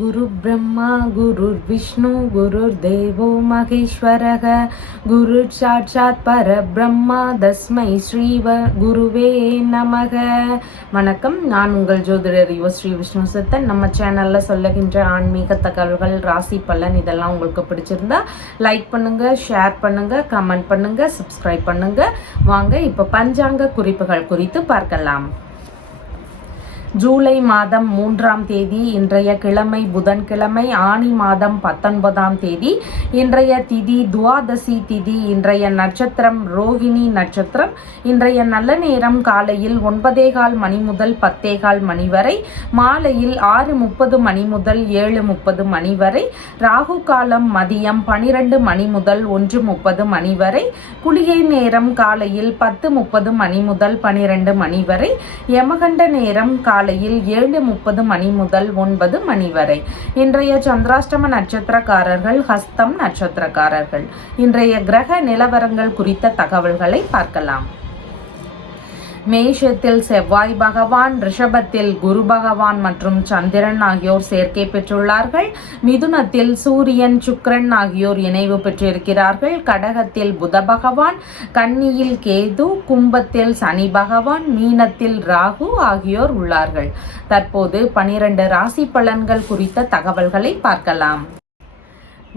குரு பிரம்மா குரு விஷ்ணு குரு தேவோ மகேஸ்வரக குரு சாட்சாத் பரபிரம்மா தஸ்மை ஸ்ரீவ குருவே நமக. வணக்கம், நான் உங்கள் ஜோதிடர் ஸ்ரீ விஷ்ணு சித்தன். நம்ம சேனலில் சொல்லுகின்ற ஆன்மீக தகவல்கள், ராசி பலன் இதெல்லாம் உங்களுக்கு பிடிச்சிருந்தா லைக் பண்ணுங்கள், ஷேர் பண்ணுங்கள், கமெண்ட் பண்ணுங்கள், சப்ஸ்கிரைப் பண்ணுங்கள். வாங்க இப்போ பஞ்சாங்க குறிப்புகள் குறித்து பார்க்கலாம். ஜூலை மாதம் 3ஆம் தேதி இன்றைய கிழமை புதன்கிழமை, ஆனி மாதம் 19ஆம் தேதி இன்றைய திதி துவாதசி திதி. இன்றைய நட்சத்திரம் ரோகிணி நட்சத்திரம். இன்றைய நல்ல நேரம் காலையில் 9:15 மணி முதல் 10:15 மணி வரை, மாலையில் 6:30 மணி முதல் 7:30 மணி வரை. ராகு காலம் மதியம் 12 மணி முதல் 1:30 மணி வரை. குளிகை நேரம் காலையில் 10:30 மணி முதல் 12 மணி வரை. யமகண்ட நேரம் காலையில் 7:30 மணி முதல் 9 மணி வரை. இன்றைய சந்திராஷ்டம நட்சத்திரக்காரர்கள் ஹஸ்தம் நட்சத்திரக்காரர்கள். இன்றைய கிரக நிலவரங்கள் குறித்த தகவல்களை பார்க்கலாம். மேஷத்தில் செவ்வாய் பகவான், ரிஷபத்தில் குரு பகவான் மற்றும் சந்திரன் ஆகியோர் சேர்க்கை பெற்றுள்ளார்கள். மிதுனத்தில் சூரியன் சுக்கிரன் ஆகியோர் இணைவு பெற்றிருக்கிறார்கள். கடகத்தில் புத பகவான், கன்னியில் கேது, கும்பத்தில் சனி பகவான், மீனத்தில் ராகு ஆகியோர் உள்ளார்கள். தற்போது 12 ராசி பலன்கள் குறித்த தகவல்களை பார்க்கலாம்.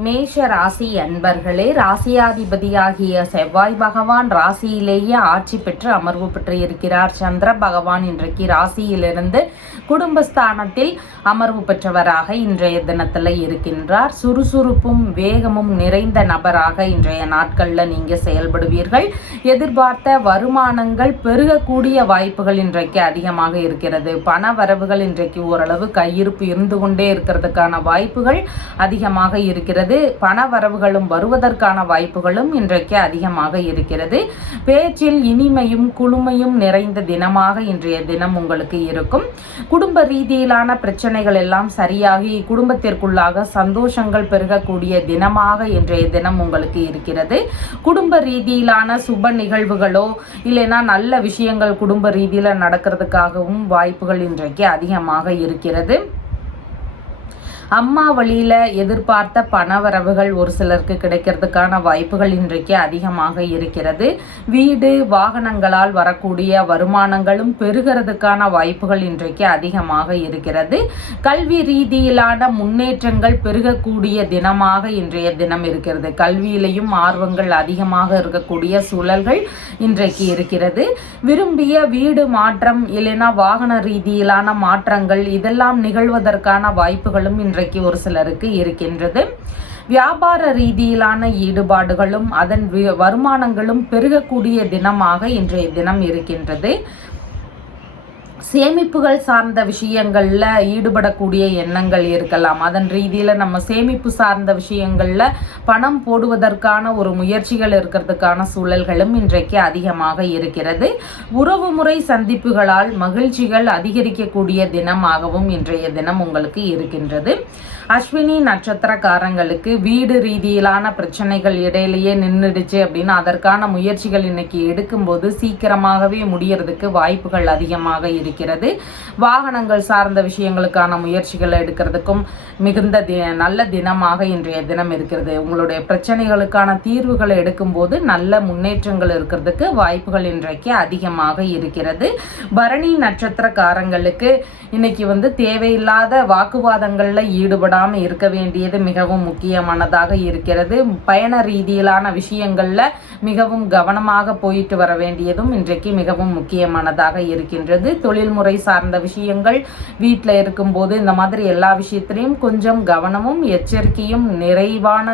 மேஷ ராசி அன்பர்களே, ராசியாதிபதியாகிய செவ்வாய் பகவான் ராசியிலேயே ஆட்சி பெற்று அமர்வு பெற்று இருக்கிறார். சந்திர பகவான் இன்றைக்கு ராசியிலிருந்து குடும்பஸ்தானத்தில் அமர்வு பெற்றவராக இன்றைய தினத்தில் இருக்கின்றார். சுறுசுறுப்பும் வேகமும் நிறைந்த நபராக இன்றைய நாட்களில் நீங்கள் செயல்படுவீர்கள். எதிர்பார்த்த வருமானங்கள் பெருகக்கூடிய வாய்ப்புகள் இன்றைக்கு அதிகமாக இருக்கிறது. பண வரவுகள் இன்றைக்கு ஓரளவு கையிருப்பு இருந்து கொண்டே இருக்கிறதுக்கான வாய்ப்புகள் அதிகமாக இருக்கிறது. பண வரவுகளும் வருவதற்கான வாய்ப்புகளும் இன்றைக்கு அதிகமாக இருக்கிறது. பேச்சில் இனிமையும் குளுமையும் நிறைந்த தினமாக இன்றைய தினம் உங்களுக்கு இருக்கும். குடும்ப ரீதியிலான பிரச்சனைகள் எல்லாம் சரியாகி குடும்பத்திற்குள்ளாக சந்தோஷங்கள் பெருகக்கூடிய தினமாக இன்றைய தினம் உங்களுக்கு இருக்கிறது. குடும்ப ரீதியிலான சுப நிகழ்வுகளோ இல்லைன்னா நல்ல விஷயங்கள் குடும்ப ரீதியில் நடக்கிறதுக்காகவும் வாய்ப்புகள் இன்றைக்கு அதிகமாக இருக்கிறது. அம்மா வழியில் எதிர்பார்த்த பணவரவுகள் ஒரு சிலருக்கு கிடைக்கிறதுக்கான வாய்ப்புகள் இன்றைக்கு அதிகமாக இருக்கிறது. வீடு வாகனங்களால் வரக்கூடிய வருமானங்களும் பெருகிறதுக்கான வாய்ப்புகள் இன்றைக்கு அதிகமாக இருக்கிறது. கல்வி ரீதியிலான முன்னேற்றங்கள் பெருகக்கூடிய தினமாக இன்றைய தினம் இருக்கிறது. கல்வியிலையும் ஆர்வங்கள் அதிகமாக இருக்கக்கூடிய சூழல்கள் இன்றைக்கு இருக்கிறது. விரும்பிய வீடு மாற்றம் இல்லைன்னா வாகன ரீதியிலான மாற்றங்கள் இதெல்லாம் நிகழ்வதற்கான வாய்ப்புகளும் இன்றைக்கு ஒரு சிலருக்கு இருக்கின்றது. வியாபார ரீதியிலான ஈடுபாடுகளும் அதன் வருமானங்களும் பெருகக்கூடிய தினமாக இன்றைய தினம் இருக்கின்றது. சேமிப்புகள் சார்ந்த விஷயங்களில் ஈடுபடக்கூடிய எண்ணங்கள் இருக்கலாம். அதன் ரீதியில் நம்ம சேமிப்பு சார்ந்த விஷயங்களில் பணம் போடுவதற்கான ஒரு முயற்சிகள் இருக்கிறதுக்கான சூழல்களும் இன்றைக்கு அதிகமாக இருக்கிறது. உறவு முறை சந்திப்புகளால் மகிழ்ச்சிகள் அதிகரிக்கக்கூடிய தினமாகவும் இன்றைய தினம் உங்களுக்கு இருக்கின்றது. அஸ்வினி நட்சத்திரக்காரங்களுக்கு வீடு ரீதியிலான பிரச்சனைகள் இடையிலேயே நின்றுடுச்சு அப்படின்னா அதற்கான முயற்சிகள் இன்னைக்கு எடுக்கும்போது சீக்கிரமாகவே முடியறதுக்கு வாய்ப்புகள் அதிகமாக இருக்கிறது. வாகனங்கள் சார்ந்த விஷயங்களுக்கான முயற்சிகளை எடுக்கிறதுக்கும் மிகுந்த நல்ல தினமாக இன்றைய தினம் இருக்கிறது. உங்களுடைய பிரச்சனைகளுக்கான தீர்வுகளை எடுக்கும்போது நல்ல முன்னேற்றங்கள் இருக்கிறதுக்கு வாய்ப்புகள் இன்றைக்கு அதிகமாக இருக்கிறது. பரணி நட்சத்திரக்காரங்களுக்கு இன்னைக்கு தேவையில்லாத வாக்குவாதங்கள்ல ஈடுபடாமல் இருக்க வேண்டியது மிகவும் முக்கியமானதாக இருக்கிறது. பயண ரீதியிலான விஷயங்கள்ல மிகவும் கவனமாக போயிட்டு வர வேண்டியதும் இன்றைக்கு மிகவும் முக்கியமானதாக இருக்கின்றது. தொழில்முறை சார்ந்த விஷயங்கள் வீட்டில் இருக்கும்போது இந்த மாதிரி எல்லா விஷயத்திலையும் கொஞ்சம் கவனமும் எச்சரிக்கையும் நிறைவான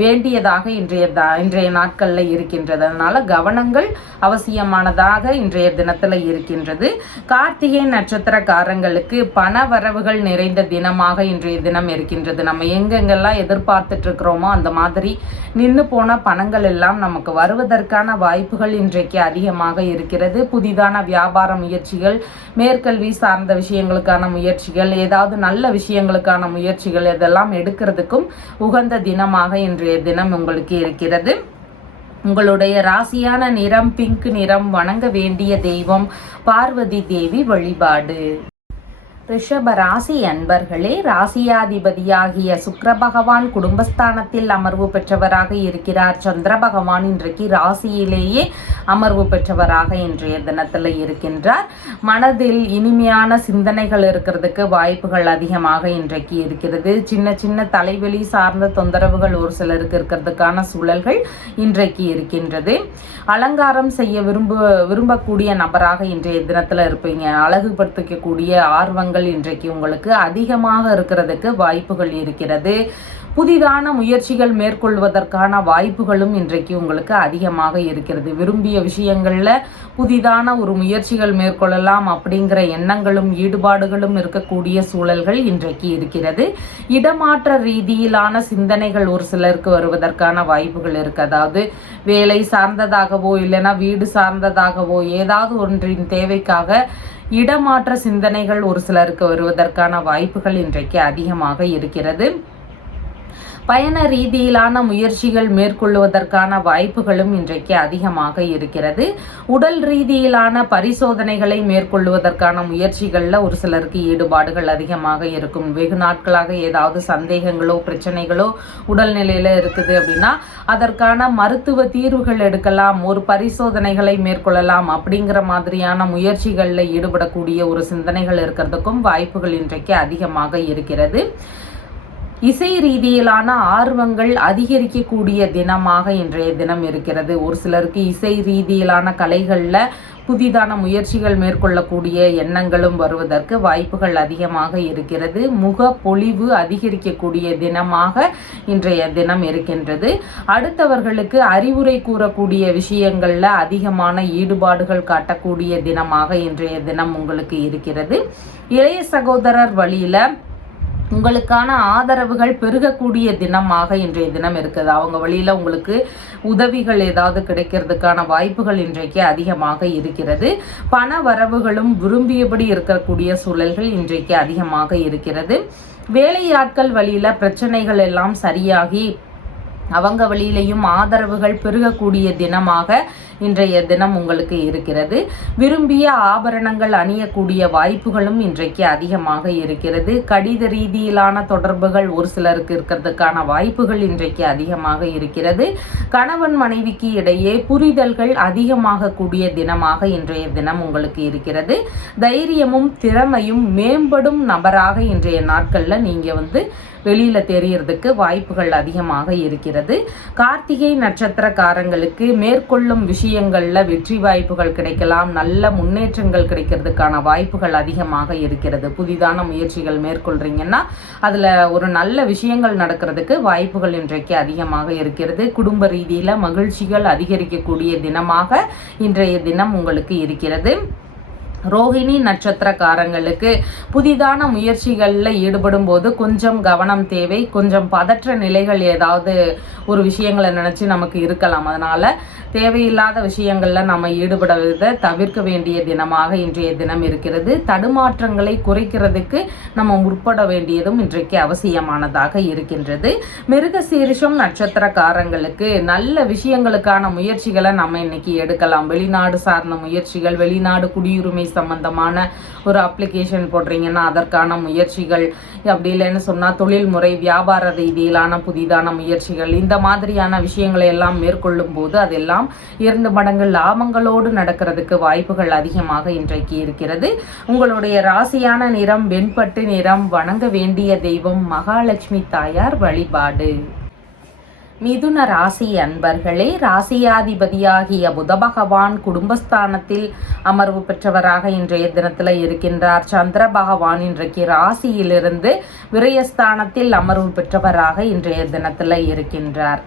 வேண்டியதாக இன்றைய நாட்களில் இருக்கின்றது. அதனால கவனங்கள் அவசியமானதாக இன்றைய தினத்தில் இருக்கின்றது. கார்த்திகை நட்சத்திரக்காரங்களுக்கு பண வரவுகள் நிறைந்த தினமாக இன்றைய தினம் இருக்கின்றது. நம்ம எங்கெங்கெல்லாம் எதிர்பார்த்துட்டு இருக்கிறோமோ அந்த மாதிரி நின்று போன பணங்கள் எல்லாம் நமக்கு வருவதற்கான வாய்ப்புகள் இன்றைக்கு அதிகமாக இருக்கிறது. புதிதான வியாபார முயற்சிகள், மேற்கல்வி சார்ந்த விஷயங்களுக்கான முயற்சிகள், ஏதாவது நல்ல விஷயங்களுக்கான முயற்சிகள் இதெல்லாம் எடுக்கிறதுக்கும் உகந்த தினமாக இன்றைய தினம் உங்களுக்கு இருக்கிறது. உங்களுடைய ராசியான நிறம் பிங்க் நிறம். வணங்க வேண்டிய தெய்வம் பார்வதி தேவி வழிபாடு. ரிஷப ராசி அன்பர்களே, ராசியாதிபதியாகிய சுக்கிர பகவான் குடும்பஸ்தானத்தில் அமர்வு பெற்றவராக இருக்கிறார். சந்திர பகவான் இன்றைக்கு ராசியிலேயே அமர்வு பெற்றவராக இன்றைய தினத்தில் இருக்கின்றார். மனதில் இனிமையான சிந்தனைகள் இருக்கிறதுக்கு வாய்ப்புகள் அதிகமாக இன்றைக்கு இருக்கிறது. சின்ன சின்ன தலைவலி சார்ந்த தொந்தரவுகள் ஒரு சிலருக்கு இருக்கிறதுக்கான சூழல்கள் இன்றைக்கு இருக்கின்றது. அலங்காரம் செய்ய விரும்பக்கூடிய நபராக இன்றைய தினத்தில் இருப்பீங்க. அழகுபடுத்திக்கக்கூடிய ஆர்வங்கள் இன்றைக்கு உங்களுக்கு அதிகமாக இருக்கிறதுக்கு வாய்ப்புகள் இருக்கிறது. புதிதான முயற்சிகள் மேற்கொள்வதற்கான வாய்ப்புகளும் இன்றைக்கு உங்களுக்கு அதிகமாக இருக்கிறது. விரும்பிய விஷயங்கள்ல புதிதான ஒரு முயற்சிகள் மேற்கொள்ளலாம் அப்படிங்கிற எண்ணங்களும் ஈடுபாடுகளும் இருக்கக்கூடிய சூழல்கள் இன்றைக்கு இருக்கிறது. இடமாற்ற ரீதியிலான சிந்தனைகள் ஒரு சிலருக்கு வருவதற்கான வாய்ப்புகள் இருக்கு. அதாவது வேலை சார்ந்ததாகவோ இல்லைன்னா வீடு சார்ந்ததாகவோ ஏதாவது ஒன்றின் தேவைக்காக இடமாற்ற சிந்தனைகள் ஒரு சிலருக்கு வருவதற்கான வாய்ப்புகள் இன்றைக்கு அதிகமாக இருக்கிறது. பயண ரீதியிலான முயற்சிகள் மேற்கொள்வதற்கான வாய்ப்புகளும் இன்றைக்கு அதிகமாக இருக்கிறது. உடல் ரீதியிலான பரிசோதனைகளை மேற்கொள்வதற்கான முயற்சிகளில் ஒரு சிலருக்கு ஈடுபாடுகள் அதிகமாக இருக்கும். வெகு நாட்களாக ஏதாவது சந்தேகங்களோ பிரச்சனைகளோ உடல்நிலையில் இருக்குது அப்படின்னா அதற்கான மருத்துவ தீர்வுகள் எடுக்கலாம், ஒரு பரிசோதனைகளை மேற்கொள்ளலாம் அப்படிங்கிற மாதிரியான முயற்சிகளில் ஈடுபடக்கூடிய ஒரு சிந்தனைகள் இருக்கிறதுக்கும் வாய்ப்புகள் இன்றைக்கு அதிகமாக இருக்கிறது. இசை ரீதியிலான ஆர்வங்கள் அதிகரிக்கக்கூடிய தினமாக இன்றைய தினம் இருக்கிறது. ஒரு சிலருக்கு இசை ரீதியிலான கலைகளில் புதிதான முயற்சிகள் மேற்கொள்ளக்கூடிய எண்ணங்களும் வருவதற்கு வாய்ப்புகள் அதிகமாக இருக்கிறது. முக பொலிவு அதிகரிக்கக்கூடிய தினமாக இன்றைய தினம் இருக்கின்றது. அடுத்தவர்களுக்கு அறிவுரை கூறக்கூடிய விஷயங்களில் அதிகமான ஈடுபாடுகள் காட்டக்கூடிய தினமாக இன்றைய தினம் உங்களுக்கு இருக்கிறது. இளைய சகோதரர் வழியில உங்களுக்கான ஆதரவுகள் பெருகக்கூடிய தினமாக இன்றைய தினம் இருக்குது. அவங்க வழியில் உங்களுக்கு உதவிகள் ஏதாவது கிடைக்கிறதுக்கான வாய்ப்புகள் இன்றைக்கு அதிகமாக இருக்கிறது. பண வரவுகளும் விரும்பியபடி இருக்கக்கூடிய சூழல்கள் இன்றைக்கு அதிகமாக இருக்கிறது. வேலையாட்கள் வழியில் பிரச்சனைகள் எல்லாம் சரியாகி அவங்க வழியிலையும் ஆதரவுகள் பெருகக்கூடிய தினமாக இன்றைய தினம் உங்களுக்கு இருக்கிறது. விரும்பிய ஆபரணங்கள் அணியக்கூடிய வாய்ப்புகளும் இன்றைக்கு அதிகமாக இருக்கிறது. கடித ரீதியிலான தொடர்புகள் ஒரு சிலருக்கு இருக்கிறதுக்கான வாய்ப்புகள் இன்றைக்கு அதிகமாக இருக்கிறது. கணவன் மனைவிக்கு இடையே புரிதல்கள் அதிகமாக கூடிய தினமாக இன்றைய தினம் உங்களுக்கு இருக்கிறது. தைரியமும் திறமையும் மேம்படும் நபராக இன்றைய நாட்களில் நீங்கள் வெளியில தெரியறதுக்கு வாய்ப்புகள் அதிகமாக இருக்கிறது. கார்த்திகை நட்சத்திரக்காரங்களுக்கு மேற்கொள்ளும் விஷயங்கள்ல வெற்றி வாய்ப்புகள் கிடைக்கலாம். நல்ல முன்னேற்றங்கள் கிடைக்கிறதுக்கான வாய்ப்புகள் அதிகமாக இருக்கிறது. புதிதான முயற்சிகள் மேற்கொள்றீங்கன்னா அதுல ஒரு நல்ல விஷயங்கள் நடக்கிறதுக்கு வாய்ப்புகள் இன்றைக்கு அதிகமாக இருக்கிறது. குடும்ப ரீதியில மகிழ்ச்சிகள் அதிகரிக்கக்கூடிய தினமாக இன்றைய தினம் உங்களுக்கு இருக்கிறது. ரோஹிணி நட்சத்திரக்காரங்களுக்கு புதிதான முயற்சிகளில் ஈடுபடும் போது கொஞ்சம் கவனம் தேவை. கொஞ்சம் பதற்ற நிலைகள் ஏதாவது ஒரு விஷயங்களை நினச்சி நமக்கு இருக்கலாம். அதனால் தேவையில்லாத விஷயங்களில் நம்ம ஈடுபடுவதை தவிர்க்க வேண்டிய தினமாக இன்றைய தினம் இருக்கிறது. தடுமாற்றங்களை குறைக்கிறதுக்கு நம்ம முற்பட வேண்டியதும் இன்றைக்கு அவசியமானதாக இருக்கின்றது. மிருகசீரிஷம் நட்சத்திரக்காரங்களுக்கு நல்ல விஷயங்களுக்கான முயற்சிகளை நம்ம இன்னைக்கு எடுக்கலாம். வெளிநாடு சார்ந்த முயற்சிகள், வெளிநாடு குடியுரிமை சம்பந்தமான ஒரு அப்ளிகேஷன் போடுறீங்கன்னா அதற்கான முயற்சிகள், அப்படி இல்லைன்னு சொன்னால் தொழில்முறை வியாபார ரீதியிலான புதிதான முயற்சிகள், இந்த மாதிரியான விஷயங்களை எல்லாம் மேற்கொள்ளும் போது அதெல்லாம் 2 மடங்கு லாபங்களோடு நடக்கிறதுக்கு வாய்ப்புகள் அதிகமாக இன்றைக்கு இருக்கிறது. உங்களுடைய ராசியான நிறம் வெண்பட்டு நிறம். வணங்க வேண்டிய தெய்வம் மகாலட்சுமி தாயார் வழிபாடு. மிதுன ராசி அன்பர்களே, ராசியாதிபதியாகிய புத பகவான் குடும்பஸ்தானத்தில் அமர்வு பெற்றவராக இன்றைய தினத்தில் இருக்கின்றார். சந்திர பகவான் இன்றைக்கு ராசியிலிருந்து விரயஸ்தானத்தில் அமர்வு பெற்றவராக இன்றைய தினத்தில் இருக்கின்றார்.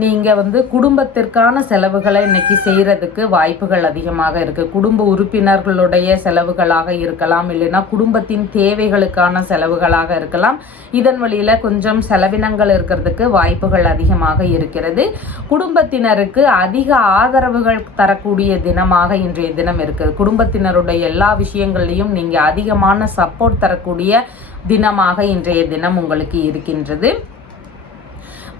நீங்கள் குடும்பத்திற்கான செலவுகளை இன்னைக்கு செய்கிறதுக்கு வாய்ப்புகள் அதிகமாக இருக்குது. குடும்ப உறுப்பினர்களுடைய செலவுகளாக இருக்கலாம், இல்லைன்னா குடும்பத்தின் தேவைகளுக்கான செலவுகளாக இருக்கலாம். இதன் வழியில் கொஞ்சம் செலவினங்கள் இருக்கிறதுக்கு வாய்ப்புகள் அதிகமாக இருக்கிறது. குடும்பத்தினருக்கு அதிக ஆதரவுகள் தரக்கூடிய தினமாக இன்றைய தினம் இருக்குது. குடும்பத்தினருடைய எல்லா விஷயங்கள்லையும் நீங்கள் அதிகமான சப்போர்ட் தரக்கூடிய தினமாக இன்றைய தினம் உங்களுக்கு இருக்கின்றது.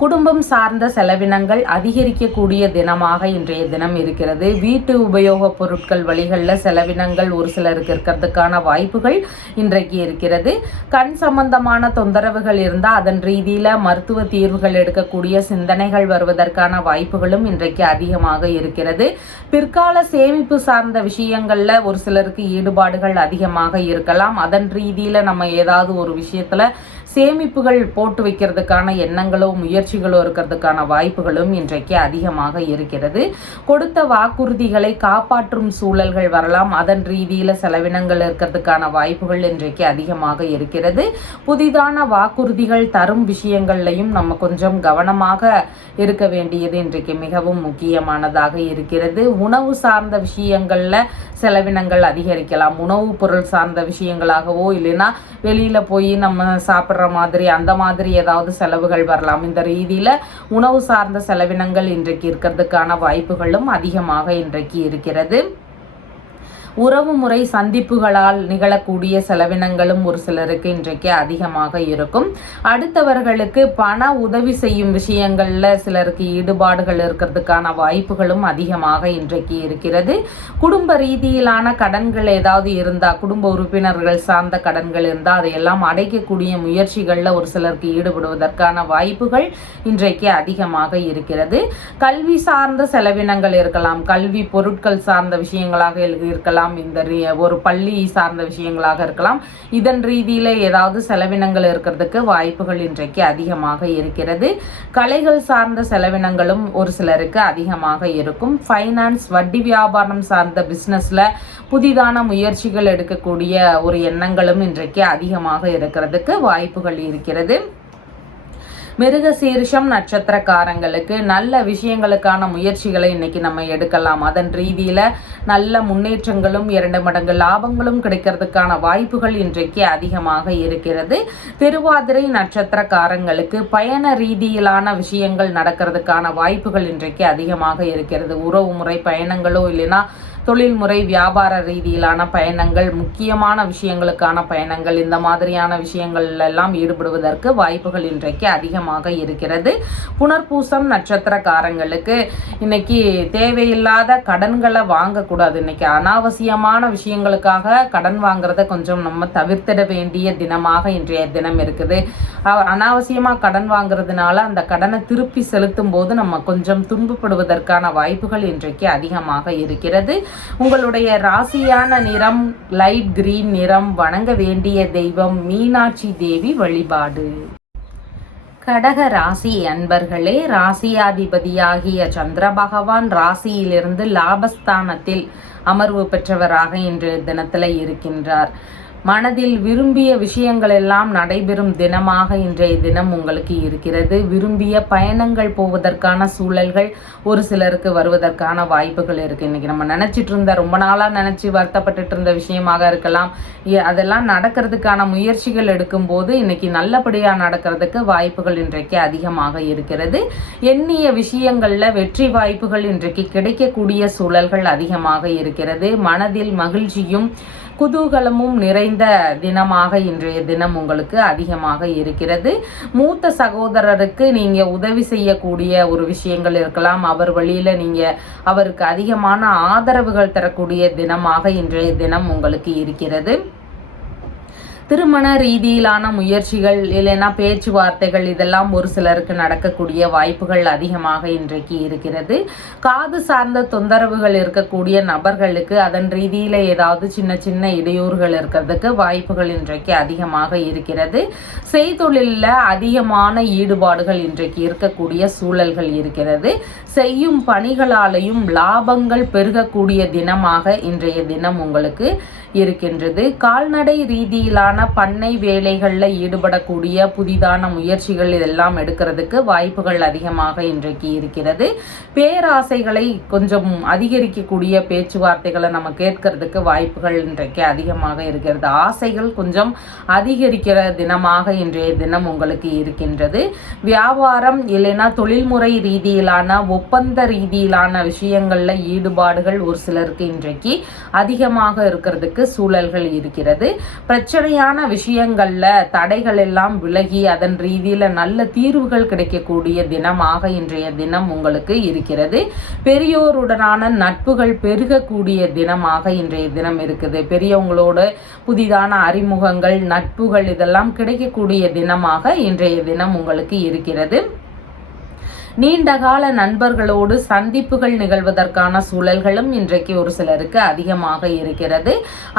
குடும்பம் சார்ந்த செலவினங்கள் அதிகரிக்கக்கூடிய தினமாக இன்றைய தினம் இருக்கிறது. வீட்டு உபயோகப் பொருட்கள் வழிகளில் செலவினங்கள் ஒரு சிலருக்கு இருக்கிறதுக்கான வாய்ப்புகள் இன்றைக்கு இருக்கிறது. கண் சம்பந்தமான தொந்தரவுகள் இருந்தால் அதன் ரீதியில் மருத்துவ தீர்வுகள் எடுக்கக்கூடிய சிந்தனைகள் வருவதற்கான வாய்ப்புகளும் இன்றைக்கு அதிகமாக இருக்கிறது. பிற்கால சேமிப்பு சார்ந்த விஷயங்கள்ல ஒரு சிலருக்கு ஈடுபாடுகள் அதிகமாக இருக்கலாம். அதன் ரீதியில் நம்ம ஏதாவது ஒரு விஷயத்துல சேமிப்புகள் போட்டு வைக்கிறதுக்கான எண்ணங்களோ முயற்சிகளோ இருக்கிறதுக்கான வாய்ப்புகளும் இன்றைக்கு அதிகமாக இருக்கிறது. கொடுத்த வாக்குறுதிகளை காப்பாற்றும் சூழல்கள் வரலாம். அதன் ரீதியில் செலவினங்கள் இருக்கிறதுக்கான வாய்ப்புகள் இன்றைக்கு அதிகமாக இருக்கிறது. புதிதான வாக்குறுதிகள் தரும் விஷயங்கள்லையும் நம்ம கொஞ்சம் கவனமாக இருக்க வேண்டியது இன்றைக்கு மிகவும் முக்கியமானதாக இருக்கிறது. உணவு சார்ந்த விஷயங்கள்ல செலவினங்கள் அதிகரிக்கலாம். உணவுப் பொருள் சார்ந்த விஷயங்களாகவோ இல்லைன்னா வெளியில போய் நம்ம சாப்பிட்ற மாதிரி அந்த மாதிரி ஏதாவது செலவுகள் வரலாம். இந்த ரீதியில உணவு சார்ந்த செலவினங்கள் இன்றைக்கு இருக்கிறதுக்கான வாய்ப்புகளும் அதிகமாக இன்றைக்கு இருக்கிறது. உறவு முறை சந்திப்புகளால் நிகழக்கூடிய செலவினங்களும் ஒரு சிலருக்கு இன்றைக்கு அதிகமாக இருக்கும். அடுத்தவர்களுக்கு பண உதவி செய்யும் விஷயங்கள்ல சிலருக்கு ஈடுபாடுகள் இருக்கிறதுக்கான வாய்ப்புகளும் அதிகமாக இன்றைக்கு இருக்கிறது. குடும்ப ரீதியிலான கடன்கள் ஏதாவது இருந்தால், குடும்ப உறுப்பினர்கள் சார்ந்த கடன்கள் இருந்தால் அதையெல்லாம் அடைக்கக்கூடிய முயற்சிகளில் ஒரு சிலருக்கு ஈடுபடுவதற்கான வாய்ப்புகள் இன்றைக்கு அதிகமாக இருக்கிறது. கல்வி சார்ந்த செலவினங்கள் இருக்கலாம். கல்வி பொருட்கள் சார்ந்த விஷயங்களாக இருக்கலாம். இந்த ஒரு பள்ளி சார்ந்த விஷயங்களாக இருக்கலாம். இதன் ரீதியில ஏதாவது செலவினங்கள் இருக்கிறதுக்கு வாய்ப்புகள் இன்றைக்கு அதிகமாக இருக்கிறது. கலைகள் சார்ந்த செலவினங்களும் ஒரு சிலருக்கு அதிகமாக இருக்கும். ஃபைனான்ஸ், வட்டி வியாபாரம் சார்ந்த பிசினஸ்ல புதிதான முயற்சிகள் எடுக்கக்கூடிய ஒரு எண்ணங்களும் இன்றைக்கு அதிகமாக இருக்கிறதுக்கு வாய்ப்புகள் இருக்கிறது. மிருகசீரிஷம் நட்சத்திரக்காரங்களுக்கு நல்ல விஷயங்களுக்கான முயற்சிகளை இன்னைக்கு நம்ம எடுக்கலாம். அதன் ரீதியில நல்ல முன்னேற்றங்களும் 2 மடங்கு லாபங்களும் கிடைக்கிறதுக்கான வாய்ப்புகள் இன்றைக்கு அதிகமாக இருக்கிறது. திருவாதிரை நட்சத்திரக்காரங்களுக்கு பயண ரீதியிலான விஷயங்கள் நடக்கிறதுக்கான வாய்ப்புகள் இன்றைக்கு அதிகமாக இருக்கிறது. உறவு முறை பயணங்களோ இல்லைன்னா தொழில்முறை வியாபார ரீதியிலான பயணங்கள், முக்கியமான விஷயங்களுக்கான பயணங்கள், இந்த மாதிரியான விஷயங்கள் எல்லாம் ஈடுபடுவதற்கு வாய்ப்புகள் இன்றைக்கு அதிகமாக இருக்கிறது. புனர்பூசம் நட்சத்திரக்காரங்களுக்கு இன்னைக்கு தேவையில்லாத கடன்களை வாங்கக்கூடாது. இன்னைக்கு அனாவசியமான விஷயங்களுக்காக கடன் வாங்குறத கொஞ்சம் நம்ம தவிர்த்திட வேண்டிய தினமாக இன்றைய தினம் இருக்குது. அனாவசியமாக கடன் வாங்குறதுனால அந்த கடனை திருப்பி செலுத்தும் போது நம்ம கொஞ்சம் துன்பப்படுவதற்கான வாய்ப்புகள் இன்றைக்கு அதிகமாக இருக்கிறது. உங்களுடைய ராசியான நிறம் லைட் கிரீன் நிறம். வணங்க வேண்டிய தெய்வம் மீனாட்சி தேவி வழிபாடு. கடக ராசி அன்பர்களே, ராசியாதிபதியாகிய சந்திர பகவான் ராசியிலிருந்து லாபஸ்தானத்தில் அமர்வு பெற்றவராக இன்றைய தினத்தில் இருக்கின்றார். மனதில் விரும்பிய விஷயங்கள் எல்லாம் நடைபெறும் தினமாக இன்றைய தினம் உங்களுக்கு இருக்கிறது. விரும்பிய பயணங்கள் போவதற்கான சூழல்கள் ஒரு சிலருக்கு வருவதற்கான வாய்ப்புகள் இருக்கு. இன்னைக்கு நம்ம நினைச்சிட்டு இருந்த, ரொம்ப நாளா நினைச்சு வருத்தப்பட்டு இருந்த விஷயமாக இருக்கலாம். அதெல்லாம் நடக்கிறதுக்கான முயற்சிகள் எடுக்கும் போது இன்னைக்கு நல்லபடியா நடக்கிறதுக்கு வாய்ப்புகள் இன்றைக்கு அதிகமாக இருக்கிறது. எண்ணிய விஷயங்கள்ல வெற்றி வாய்ப்புகள் இன்றைக்கு கிடைக்கக்கூடிய சூழல்கள் அதிகமாக இருக்கிறது. மனதில் மகிழ்ச்சியும் குதூகலமும் நிறைந்த தினமாக இன்றைய தினம் உங்களுக்கு அதிகமாக இருக்கிறது. மூத்த சகோதரருக்கு நீங்க உதவி செய்யக்கூடிய ஒரு விஷயங்கள் இருக்கலாம். அவர் வழியில நீங்க அவருக்கு அதிகமான ஆதரவுகள் தரக்கூடிய தினமாக இன்றைய தினம் உங்களுக்கு இருக்கிறது. திருமண ரீதியிலான முயற்சிகள் இல்லைன்னா பேச்சுவார்த்தைகள் இதெல்லாம் ஒரு சிலருக்கு நடக்கக்கூடிய வாய்ப்புகள் அதிகமாக இன்றைக்கு இருக்கிறது. காது சார்ந்த தொந்தரவுகள் இருக்கக்கூடிய நபர்களுக்கு அதன் ரீதியில் ஏதாவது சின்ன சின்ன இடையூறுகள் இருக்கிறதுக்கு வாய்ப்புகள் இன்றைக்கு அதிகமாக இருக்கிறது. செய்தொழிலில் அதிகமான ஈடுபாடுகள் இன்றைக்கு இருக்கக்கூடிய சூழல்கள் இருக்கிறது. செய்யும் பணிகளாலையும் லாபங்கள் பெருகக்கூடிய தினமாக இன்றைய தினம் உங்களுக்கு இருக்கின்றது. கால்நடை ரீதியிலான பண்ணை வேலைகளில் ஈடுபடக்கூடிய புதிதான முயற்சிகள் இதெல்லாம் எடுக்கிறதுக்கு வாய்ப்புகள் அதிகமாக இன்றைக்கு இருக்கிறது. பேராசைகளை கொஞ்சம் அதிகரிக்கக்கூடிய பேச்சுவார்த்தைகளை நம்ம கேட்கறதுக்கு வாய்ப்புகள் இன்றைக்கு அதிகமாக இருக்கிறது. ஆசைகள் கொஞ்சம் அதிகரிக்கிற தினமாக இன்றைய தினம் உங்களுக்கு இருக்கின்றது. வியாபாரம் இல்லைன்னா தொழில்முறை ரீதியிலான ஒப்பந்த ரீதியிலான விஷயங்கள்ல ஈடுபாடுகள் ஒரு சிலருக்கு இன்றைக்கு அதிகமாக இருக்கிறதுக்கு இருப்பதற்கு சூழல்கள் இருக்கிறது. பிரச்சனையான விஷயங்கள்ல தடைகள் எல்லாம் விலகி அதன் ரீதியில நல்ல தீர்வுகள் கிடைக்கக்கூடிய தினமாக இன்றைய தினம் உங்களுக்கு இருக்கிறது. பெரியோருடனான நட்புகள் பெருகக்கூடிய தினமாக இன்றைய தினம் இருக்குது. பெரியவங்களோடு புதிதான அறிமுகங்கள், நட்புகள் இதெல்லாம் கிடைக்கக்கூடிய தினமாக இன்றைய தினம் உங்களுக்கு இருக்கிறது. நீண்டகால நண்பர்களோடு சந்திப்புகள் நிகழ்வதற்கான சூழல்களும் இன்றைக்கு ஒரு சிலருக்கு அதிகமாக இருக்கிறது.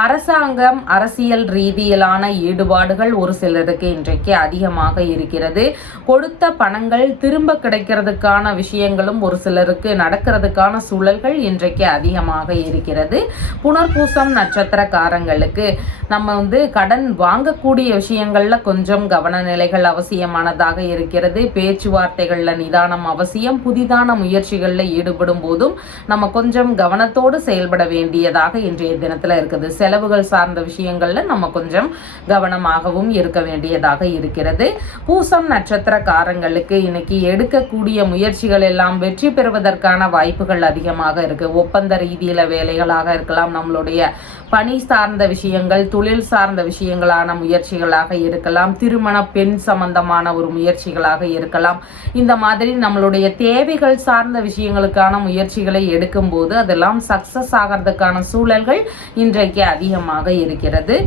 அரசாங்கம், அரசியல் ரீதியிலான ஈடுபாடுகள் ஒரு சிலருக்கு இன்றைக்கு அதிகமாக இருக்கிறது. கொடுத்த பணங்கள் திரும்ப கிடைக்கிறதுக்கான விஷயங்களும் ஒரு சிலருக்கு நடக்கிறதுக்கான சூழல்கள் இன்றைக்கு அதிகமாக இருக்கிறது. புனர்பூசம் நட்சத்திரக்காரங்களுக்கு நம்ம கடன் வாங்கக்கூடிய விஷயங்கள்ல கொஞ்சம் கவன நிலைகள் அவசியமானதாக இருக்கிறது. பேச்சுவார்த்தைகள்ல நிதானம் அவசியம். புதிதான முயற்சிகளில் ஈடுபடும் போதும் நம்ம கொஞ்சம் கவனத்தோடு செயல்பட வேண்டியதாக இன்றைய தினத்துல இருக்குது. செலவுகள் சார்ந்த விஷயங்கள்ல நம்ம கொஞ்சம் கவனமாகவும் இருக்க வேண்டியதாக இருக்கிறது. பூசம் நட்சத்திரக்காரங்களுக்கு இன்னைக்கு எடுக்கக்கூடிய முயற்சிகள் எல்லாம் வெற்றி பெறுவதற்கான வாய்ப்புகள் அதிகமாக இருக்கு. ஒப்பந்த ரீதியில வேலைகளாக இருக்கலாம், நம்மளுடைய பணி சார்ந்த விஷயங்கள், தொழில் சார்ந்த விஷயங்களான முயற்சிகளாக இருக்கலாம், திருமண பெண் சம்பந்தமான ஒரு முயற்சிகளாக இருக்கலாம். இந்த மாதிரி நம்மளுடைய தேவைகள் சார்ந்த விஷயங்களுக்கான முயற்சிகளை எடுக்கும் போது அதெல்லாம் சக்சஸ் ஆகிறதுக்கான சூழல்கள் இன்றைக்கு அதிகமாக இருக்கிறது.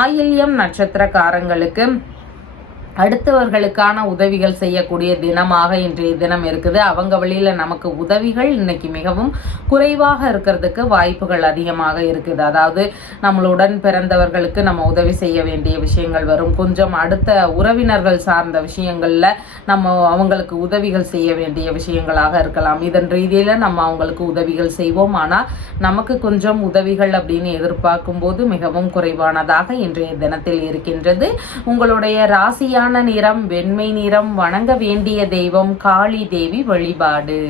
ஆயில்யம் நட்சத்திரக்காரங்களுக்கு அடுத்தவர்களுக்கான உதவிகள் செய்யக்கூடிய தினமாக இன்றைய தினம் இருக்குது. அவங்க வழியில நமக்கு உதவிகள் இன்னைக்கு மிகவும் குறைவாக இருக்கிறதுக்கு வாய்ப்புகள் அதிகமாக இருக்குது. அதாவது நம்மளுடன் பிறந்தவர்களுக்கு நம்ம உதவி செய்ய வேண்டிய விஷயங்கள் வரும். கொஞ்சம் அடுத்த உறவினர்கள் சார்ந்த விஷயங்கள்ல நம்ம அவங்களுக்கு உதவிகள் செய்ய வேண்டிய விஷயங்களாக இருக்கலாம். இதன் ரீதியில நம்ம அவங்களுக்கு உதவிகள் செய்வோம். ஆனால் நமக்கு கொஞ்சம் உதவிகள் அப்படின்னு எதிர்பார்க்கும் போது மிகவும் குறைவானதாக இன்றைய தினத்தில் இருக்கின்றது. உங்களுடைய ராசியா நிறம் வெண்மை நிறம். வணங்க வேண்டிய தெய்வம் காளி தேவி வழிபாடு.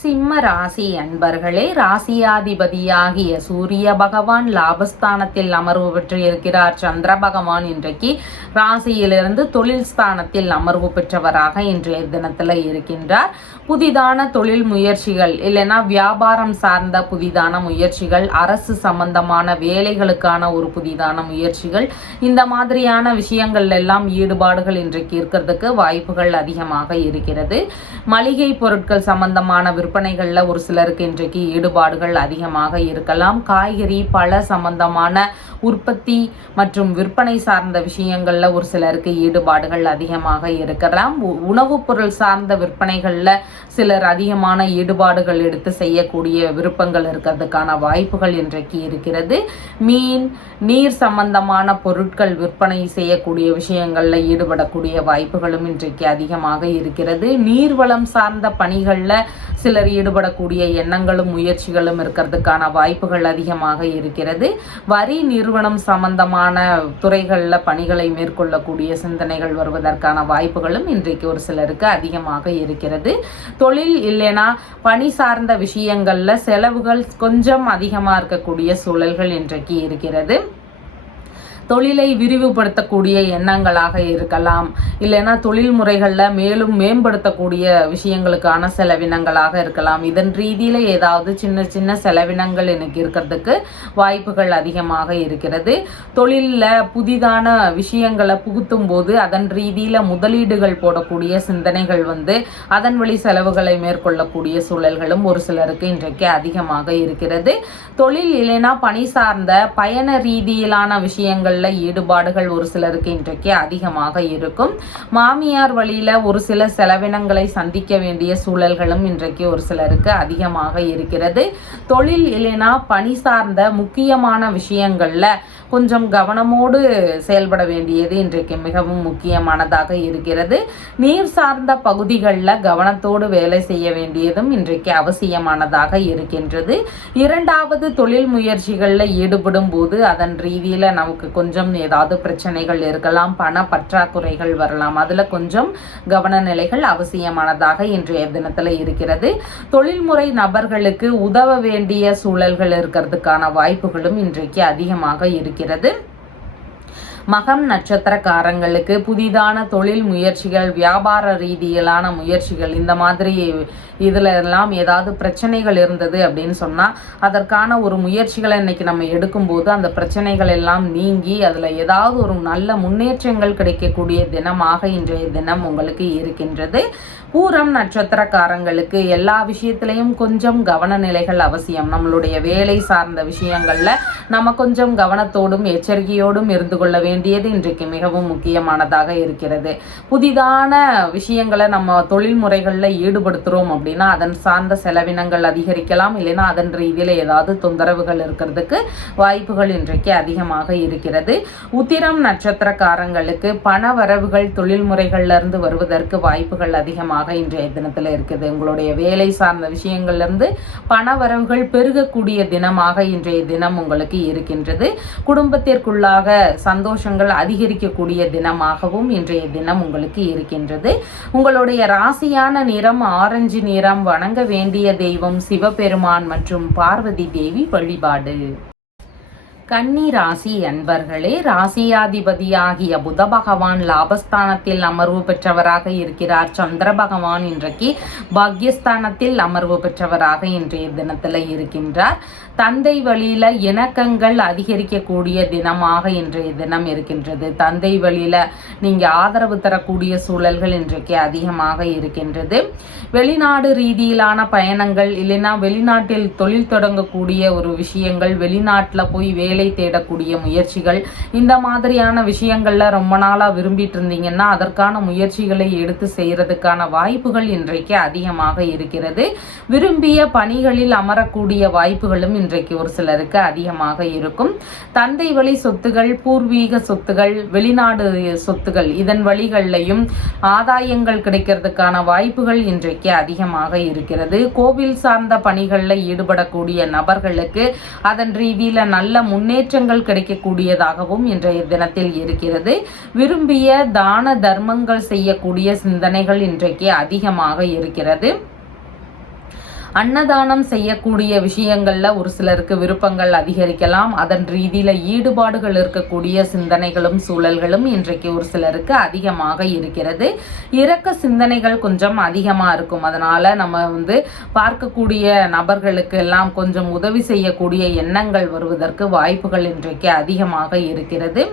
சிம்ம ராசி அன்பர்களே, ராசியாதிபதியாகிய சூரிய பகவான் லாபஸ்தானத்தில் அமர்வு பெற்று இருக்கிறார். சந்திர பகவான் இன்றைக்கு ராசியிலிருந்து தொழில் ஸ்தானத்தில் அமர்வு பெற்றவராக இன்றைய தினத்துல இருக்கின்றார். புதிதான தொழில் முயற்சிகள் இல்லைன்னா வியாபாரம் சார்ந்த புதிதான முயற்சிகள், அரசு சம்பந்தமான வேலைகளுக்கான ஒரு புதிதான முயற்சிகள், இந்த மாதிரியான விஷயங்கள் எல்லாம் ஈடுபாடுகள் இன்றைக்கு இருக்கிறதுக்கு வாய்ப்புகள் அதிகமாக இருக்கிறது. மளிகை பொருட்கள் சம்பந்தமான விற்பனைகள்ல ஒரு சிலருக்கு இன்றைக்கு ஈடுபாடுகள் அதிகமாக இருக்கலாம். காய்கறி பழ சம்பந்தமான உற்பத்தி மற்றும் விற்பனை சார்ந்த விஷயங்கள்ல ஒரு சிலருக்கு ஈடுபாடுகள் அதிகமாக இருக்கலாம். உணவுப் பொருள் சார்ந்த விற்பனைகள்ல சிலர் அதிகமான ஈடுபாடுகள் எடுத்து செய்யக்கூடிய விருப்பங்கள் இருக்கிறதுக்கான வாய்ப்புகள் இன்றைக்கு இருக்கிறது. மீன், நீர் சம்பந்தமான பொருட்கள் விற்பனை செய்யக்கூடிய விஷயங்கள்ல ஈடுபடக்கூடிய வாய்ப்புகளும் இன்றைக்கு அதிகமாக இருக்கிறது. நீர்வளம் சார்ந்த பணிகள்ல சிலர் ஈடுபடக்கூடிய எண்ணங்களும் முயற்சிகளும் இருக்கிறதுக்கான வாய்ப்புகள் அதிகமாக இருக்கிறது. வரி நிறுவனம் சம்பந்தமான துறைகள்ல பணிகளை மேற்கொள்ளக்கூடிய சிந்தனைகள் வருவதற்கான வாய்ப்புகளும் இன்றைக்கு ஒரு சிலருக்கு அதிகமாக இருக்கிறது. தொழில் இல்லைனா பணி சார்ந்த விஷயங்கள்ல செலவுகள் கொஞ்சம் அதிகமா இருக்கக்கூடிய சூழல்கள் இன்றைக்கு இருக்கிறது. தொழிலை விரிவுபடுத்தக்கூடிய எண்ணங்களாக இருக்கலாம், இல்லைன்னா தொழில் முறைகளில் மேலும் மேம்படுத்தக்கூடிய விஷயங்களுக்கான செலவினங்களாக இருக்கலாம். இதன் ரீதியில் ஏதாவது சின்ன சின்ன செலவினங்கள் எனக்கு இருக்கிறதுக்கு வாய்ப்புகள் அதிகமாக இருக்கிறது. தொழிலில் புதிதான விஷயங்களை புகுத்தும் போது அதன் ரீதியில் முதலீடுகள் போடக்கூடிய சிந்தனைகள் அதன் வழி செலவுகளை மேற்கொள்ளக்கூடிய சூழல்களும் ஒரு சிலருக்கு இன்றைக்கு அதிகமாக இருக்கிறது. தொழில் இல்லைன்னா பணி சார்ந்த பயண ரீதியிலான விஷயங்கள் ஈடுபாடுகள் ஒரு சிலருக்கு இன்றைக்கு அதிகமாக இருக்கும். மாமியார் வழியில ஒரு சில செலவினங்களை சந்திக்க வேண்டிய சூழல்களும் இன்றைக்கு ஒரு சிலருக்கு அதிகமாக இருக்கிறது. தொழில் இல்லைனா பணி சார்ந்த முக்கியமான விஷயங்கள்ல கொஞ்சம் கவனமோடு செயல்பட வேண்டியது இன்றைக்கு மிகவும் முக்கியமானதாக இருக்கிறது. நீர் சார்ந்த பகுதிகளில் கவனத்தோடு வேலை செய்ய வேண்டியதும் இன்றைக்கு அவசியமானதாக இருக்கின்றது. இரண்டாவது தொழில் முயற்சிகளில் ஈடுபடும் போது அதன் ரீதியில் நமக்கு கொஞ்சம் ஏதாவது பிரச்சனைகள் இருக்கலாம், பண பற்றாக்குறைகள் வரலாம். அதில் கொஞ்சம் கவன நிலைகள் அவசியமானதாக இன்றைய தினத்தில் இருக்கிறது. தொழில்முறை நபர்களுக்கு உதவ வேண்டிய சூழல்கள் இருக்கிறதுக்கான வாய்ப்புகளும் இன்றைக்கு அதிகமாக இருக்கிறது. மகம் நட்சத்திரக்காரங்களுக்கு புதிதான தொழில் முயற்சிகள், வியாபார ரீதியிலான முயற்சிகள், இந்த மாதிரி இதில் எல்லாம் ஏதாவது பிரச்சனைகள் இருந்தது அப்படின்னு சொன்னால் அதற்கான ஒரு முயற்சிகளை இன்னைக்கு நம்ம எடுக்கும்போது அந்த பிரச்சனைகள் எல்லாம் நீங்கி அதில் ஏதாவது ஒரு நல்ல முன்னேற்றங்கள் கிடைக்கக்கூடிய தினமாக இன்றைய தினம் உங்களுக்கு இருக்கின்றது. பூரம் நட்சத்திரக்காரங்களுக்கு எல்லா விஷயத்திலையும் கொஞ்சம் கவன நிலைகள் அவசியம். நம்மளுடைய வேலை சார்ந்த விஷயங்கள்ல நம்ம கொஞ்சம் கவனத்தோடும் எச்சரிக்கையோடும் இருந்து கொள்ள வேண்டியது இன்றைக்கு மிகவும் முக்கியமானதாக இருக்கிறது. புதிதான விஷயங்களை நம்ம தொழில் முறைகளில் ஈடுபடுத்துகிறோம் அப்படின்னா அதன் சார்ந்த செலவினங்கள் அதிகரிக்கலாம், இல்லைன்னா அதன் ரீதியில் ஏதாவது தொந்தரவுகள் இருக்கிறதுக்கு வாய்ப்புகள் இன்றைக்கு அதிகமாக இருக்கிறது. உத்திரம் நட்சத்திரக்காரங்களுக்கு பண வரவுகள் தொழில் முறைகள்ல இருந்து வருவதற்கு வாய்ப்புகள் அதிகமாக இன்றைய தினத்துல இருக்குது. உங்களுடைய வேலை சார்ந்த விஷயங்கள்ல இருந்து பண வரவுகள் பெருகக்கூடிய தினமாக இன்றைய தினம் உங்களுக்கு இருக்கின்றது. குடும்பத்திற்குள்ளாக சந்தோஷங்கள் அதிகரிக்கக்கூடிய தினமாகவும் இன்றைய தினம் உங்களுக்கு இருக்கின்றது. உங்களுடைய ராசியான நிறம் ஆரஞ்சு நிறம். வணங்க வேண்டிய தெய்வம் சிவபெருமான் மற்றும் பார்வதி தேவி வழிபாடு. கன்னி ராசி அன்பர்களே, ராசியாதிபதியாகிய புத பகவான் லாபஸ்தானத்தில் அமர்வு பெற்றவராக இருக்கிறார். சந்திர பகவான் இன்றைக்கு பாக்யஸ்தானத்தில் அமர்வு பெற்றவராக இன்றைய தினத்தில் இருக்கின்றார். தந்தை வழியில இணக்கங்கள் அதிகரிக்கக்கூடிய தினமாக இன்றைய தினம் இருக்கின்றது. தந்தை வழியில நீங்க ஆதரவு தரக்கூடிய சூழல்கள் இன்றைக்கு அதிகமாக இருக்கின்றது. வெளிநாடு ரீதியிலான பயணங்கள், இல்லைன்னா வெளிநாட்டில் தொழில் தொடங்கக்கூடிய ஒரு விஷயங்கள், வெளிநாட்டில் போய் வேலை தேடக்கூடிய முயற்சிகள், இந்த மாதிரியான விஷயங்கள்ல ரொம்ப நாளா விரும்பிட்டு இருந்தீங்கன்னா அதற்கான முயற்சிகளை எடுத்து செய்யறதுக்கான வாய்ப்புகள் இன்றைக்கு அதிகமாக இருக்கிறது. விரும்பிய பணிகளில் அமரக்கூடிய வாய்ப்புகளும் இன்றைக்கு ஒரு சிலருக்கு அதிகமாக இருக்கும். தந்தை வழி சொத்துகள், பூர்வீக சொத்துகள், வெளிநாடு சொத்துகள், இதன் வழிகளிலையும் ஆதாயங்கள் கிடைக்கிறதுக்கான வாய்ப்புகள் இன்றைக்கு அதிகமாக இருக்கிறது. கோவில் சார்ந்த பணிகளில் ஈடுபடக்கூடிய நபர்களுக்கு அதன் ரீதியில நல்ல முன்னேற்றங்கள் கிடைக்கக்கூடியதாகவும் இன்றைய தினத்தில் இருக்கிறது. விரும்பிய தான தர்மங்கள் செய்யக்கூடிய சிந்தனைகள் இன்றைக்கு அதிகமாக இருக்கிறது. அன்னதானம் செய்யக்கூடிய விஷயங்கள்ல ஒரு சிலருக்கு விருப்பங்கள் அதிகரிக்கலாம். அதன் ரீதியில ஈடுபாடுகள் இருக்கக்கூடிய சிந்தனைகளும் சூழல்களும் இன்றைக்கு ஒரு சிலருக்கு அதிகமாக இருக்கிறது. இரக்க சிந்தனைகள் கொஞ்சம் அதிகமா இருக்கும். அதனால நம்ம பார்க்கக்கூடிய நபர்களுக்கு எல்லாம் கொஞ்சம் உதவி செய்யக்கூடிய எண்ணங்கள் வருவதற்கு வாய்ப்புகள் இன்றைக்கு அதிகமாக இருக்கிறது.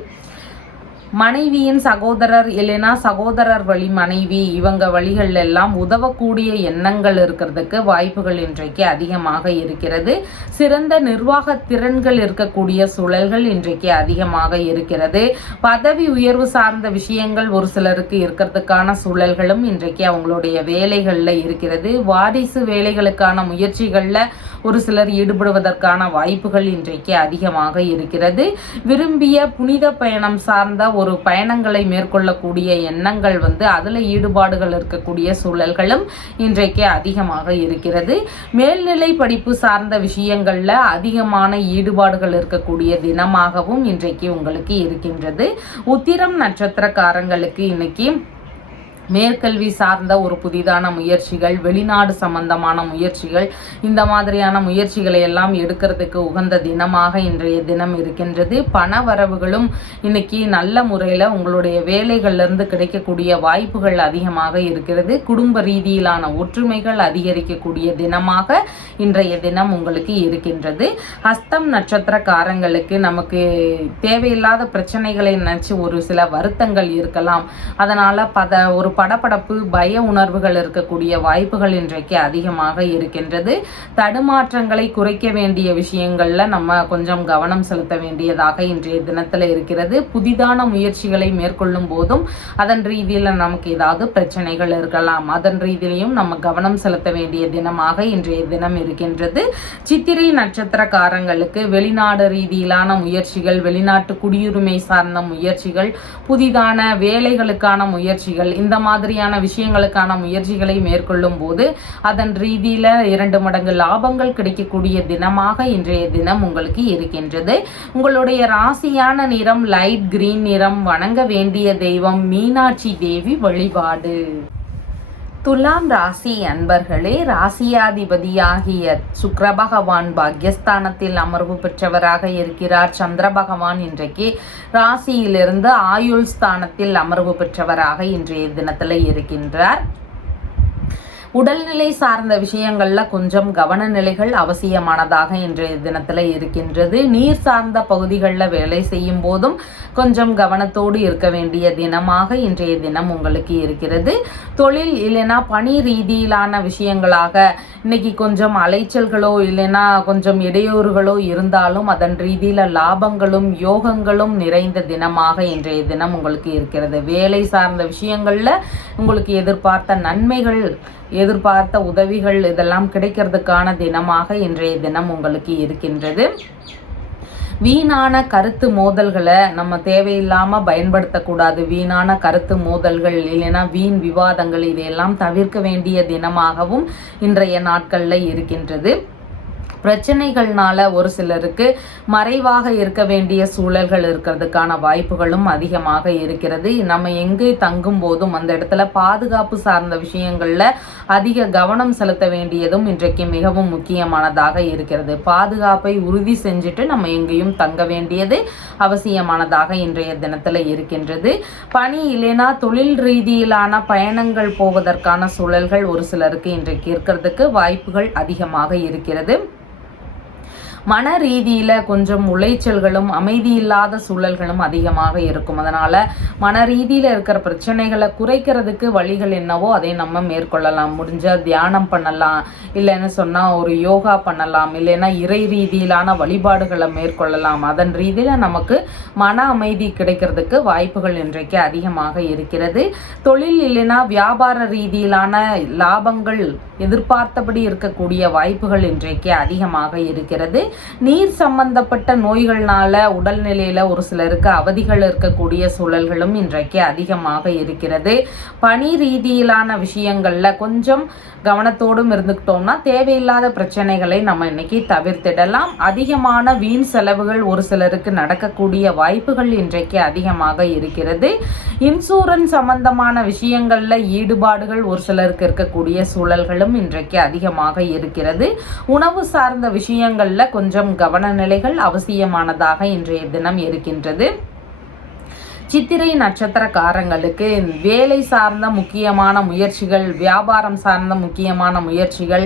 மனைவியின் சகோதரர், இல்லைன்னா சகோதரர் வழி மனைவி, இவங்க வழிகள் எல்லாம் உதவக்கூடிய எண்ணங்கள் இருக்கிறதுக்கு வாய்ப்புகள் இன்றைக்கு அதிகமாக இருக்கிறது. சிறந்த நிர்வாக திறன்கள் இருக்கக்கூடிய சூழல்கள் இன்றைக்கு அதிகமாக இருக்கிறது. பதவி உயர்வு சார்ந்த விஷயங்கள் ஒரு சிலருக்கு இருக்கிறதுக்கான சூழல்களும் இன்றைக்கு அவங்களுடைய வேலைகள்ல இருக்கிறது. வாரிசு வேலைகளுக்கான முயற்சிகள்ல ஒரு சிலர் ஈடுபடுவதற்கான வாய்ப்புகள் இன்றைக்கு அதிகமாக இருக்கிறது. விரும்பிய புனித பயணம் சார்ந்த ஒரு பயணங்களை மேற்கொள்ளக்கூடிய எண்ணங்கள் அதுல ஈடுபாடுகள் இருக்கக்கூடிய சூழல்களும் இன்றைக்கு அதிகமாக இருக்கிறது. மேல்நிலை படிப்பு சார்ந்த விஷயங்கள்ல அதிகமான ஈடுபாடுகள் இருக்கக்கூடிய தினமாகவும் இன்றைக்கு உங்களுக்கு இருக்கின்றது. உத்திரம் நட்சத்திரக்காரங்களுக்கு இன்னைக்கு மேற்கல்வி சார்ந்த ஒரு புதிதான முயற்சிகள், வெளிநாடு சம்பந்தமான முயற்சிகள், இந்த மாதிரியான முயற்சிகளை எல்லாம் எடுக்கிறதுக்கு உகந்த தினமாக இன்றைய தினம் இருக்கின்றது. பண வரவுகளும் இன்னைக்கு நல்ல முறையில் உங்களுடைய வேலைகள்லேருந்து கிடைக்கக்கூடிய வாய்ப்புகள் அதிகமாக இருக்கிறது. குடும்ப ரீதியிலான ஒற்றுமைகள் அதிகரிக்கக்கூடிய தினமாக இன்றைய தினம் உங்களுக்கு இருக்கின்றது. ஹஸ்தம் நட்சத்திரக்காரங்களுக்கு நமக்கு தேவையில்லாத பிரச்சனைகளை நினைச்சு ஒரு சில வருத்தங்கள் இருக்கலாம். அதனால ஒரு படபடப்பு, பய உணர்வுகள் இருக்கக்கூடிய வாய்ப்புகள் இன்றைக்கு அதிகமாக இருக்கின்றது. தடுமாற்றங்களை குறைக்க வேண்டிய விஷயங்கள்ல நம்ம கொஞ்சம் கவனம் செலுத்த வேண்டியதாக இன்றைய தினத்துல இருக்கிறது. புதிதான முயற்சிகளை மேற்கொள்ளும் போதும் அதன் ரீதியில நமக்கு ஏதாவது பிரச்சனைகள் இருக்கலாம். அதன் ரீதியிலையும் நம்ம கவனம் செலுத்த வேண்டிய தினமாக இன்றைய தினம் இருக்கின்றது. சித்திரை நட்சத்திரக்காரங்களுக்கு வெளிநாடு ரீதியிலான முயற்சிகள், வெளிநாட்டு குடியுரிமை சார்ந்த முயற்சிகள், புதிதான வேலைகளுக்கான முயற்சிகள், இந்த மாதிரியான விஷயங்களுக்கான முயற்சிகளை மேற்கொள்ளும் போது அதன் ரீதியில 2 மடங்கு லாபங்கள் கிடைக்கக்கூடிய தினமாக இன்றைய தினம் உங்களுக்கு இருக்கின்றது. உங்களுடைய ராசியான நிறம் லைட் கிரீன் நிறம். வணங்க வேண்டிய தெய்வம் மீனாட்சி தேவி வழிபாடு. துலாம் ராசி அன்பர்களே, ராசியாதிபதியாகிய சுக்கிர பகவான் பாக்யஸ்தானத்தில் அமர்வு பெற்றவராக இருக்கிறார். சந்திர பகவான் இன்றைக்கு ராசியிலிருந்து ஆயுள் ஸ்தானத்தில் அமர்வு பெற்றவராக இன்றைய தினத்தில் இருக்கின்றார். உடல்நிலை சார்ந்த விஷயங்கள்ல கொஞ்சம் கவனநிலைகள் அவசியமானதாக இன்றைய தினத்துல இருக்கின்றது. நீர் சார்ந்த பகுதிகளில் வேலை செய்யும் போதும் கொஞ்சம் கவனத்தோடு இருக்க வேண்டிய தினமாக இன்றைய தினம் உங்களுக்கு இருக்கிறது. தொழில் இல்லைன்னா பணி ரீதியிலான விஷயங்களாக இன்னைக்கு கொஞ்சம் அலைச்சல்களோ இல்லைன்னா கொஞ்சம் இடையூறுகளோ இருந்தாலும் அதன் ரீதியில லாபங்களும் யோகங்களும் நிறைந்த தினமாக இன்றைய தினம் உங்களுக்கு இருக்கிறது. வேலை சார்ந்த விஷயங்கள்ல உங்களுக்கு எதிர்பார்த்த நன்மைகள், எதிர்பார்த்த உதவிகள் இதெல்லாம் கிடைக்கிறதுக்கான தினமாக இன்றைய தினம் உங்களுக்கு இருக்கின்றது. வீணான கருத்து மோதல்களை நம்ம தேவையில்லாம பயன்படுத்தக்கூடாது. வீணான கருத்து மோதல்கள் இல்லைன்னா வீண் விவாதங்கள் இதையெல்லாம் தவிர்க்க வேண்டிய தினமாகவும் இன்றைய நாட்கள்ல இருக்கின்றது. பிரச்சனைகள்னால ஒரு சிலருக்கு மறைவாக இருக்க வேண்டிய சூழல்கள் இருக்கிறதுக்கான வாய்ப்புகளும் அதிகமாக இருக்கிறது. நம்ம எங்கே தங்கும் போதும் அந்த இடத்துல பாதுகாப்பு சார்ந்த விஷயங்கள்ல அதிக கவனம் செலுத்த வேண்டியதும் இன்றைக்கு மிகவும் முக்கியமானதாக இருக்கிறது. பாதுகாப்பை உறுதி செஞ்சுட்டு நம்ம எங்கேயும் தங்க வேண்டியது அவசியமானதாக இன்றைய தினத்துல இருக்கின்றது. பணி இல்லைனா தொழில் ரீதியிலான பயணங்கள் போவதற்கான சூழல்கள் ஒரு சிலருக்கு இன்றைக்கு இருக்கிறதுக்கு வாய்ப்புகள் அதிகமாக இருக்கிறது. மன ரீதியில கொஞ்சம் உளைச்சல்களும் அமைதி இல்லாத சூழல்களும் அதிகமாக இருக்கும். அதனால மன ரீதியில இருக்கிற பிரச்சனைகளை குறைக்கிறதுக்கு வழிகள் என்னவோ அதை நம்ம மேற்கொள்ளலாம். முடிஞ்ச தியானம் பண்ணலாம், இல்லைன்னு சொன்னா ஒரு யோகா பண்ணலாம், இல்லைன்னா இறை ரீதியிலான வழிபாடுகளை மேற்கொள்ளலாம். அதன் ரீதியில நமக்கு மன அமைதி கிடைக்கிறதுக்கு வாய்ப்புகள் இன்றைக்கு அதிகமாக இருக்கிறது. தொழில் இல்லைன்னா வியாபார ரீதியிலான லாபங்கள் எதிர்பார்த்தபடி இருக்கக்கூடிய வாய்ப்புகள் இன்றைக்கு அதிகமாக இருக்கிறது. நீர் சம்பந்தப்பட்ட நோய்கள்னால உடல்நிலையில ஒரு சிலருக்கு அவதிகள் இருக்கக்கூடிய சூழல்களும் இன்றைக்கு அதிகமாக இருக்கிறது. பணி ரீதியிலான விஷயங்கள்ல கொஞ்சம் கவனத்தோடும் இருந்துக்கிட்டோம்னா தேவையில்லாத பிரச்சனைகளை நம்ம இன்னைக்கு தவிர்த்திடலாம். அதிகமான வீண் செலவுகள் ஒரு சிலருக்கு நடக்கக்கூடிய வாய்ப்புகள் இன்றைக்கு அதிகமாக இருக்கிறது. இன்சூரன்ஸ் சம்பந்தமான விஷயங்கள்ல ஈடுபாடுகள் ஒரு சிலருக்கு இருக்கக்கூடிய சூழல்களும் இன்றைக்கு அதிகமாக இருக்கிறது. உணவு சார்ந்த விஷயங்கள்ல கொஞ்சம் கவனநிலைகள் அவசியமானதாக இன்றைய தினம் இருக்கின்றது. சித்திரை நட்சத்திரக்காரங்களுக்கு வேலை சார்ந்த முக்கியமான முயற்சிகள், வியாபாரம் சார்ந்த முக்கியமான முயற்சிகள்,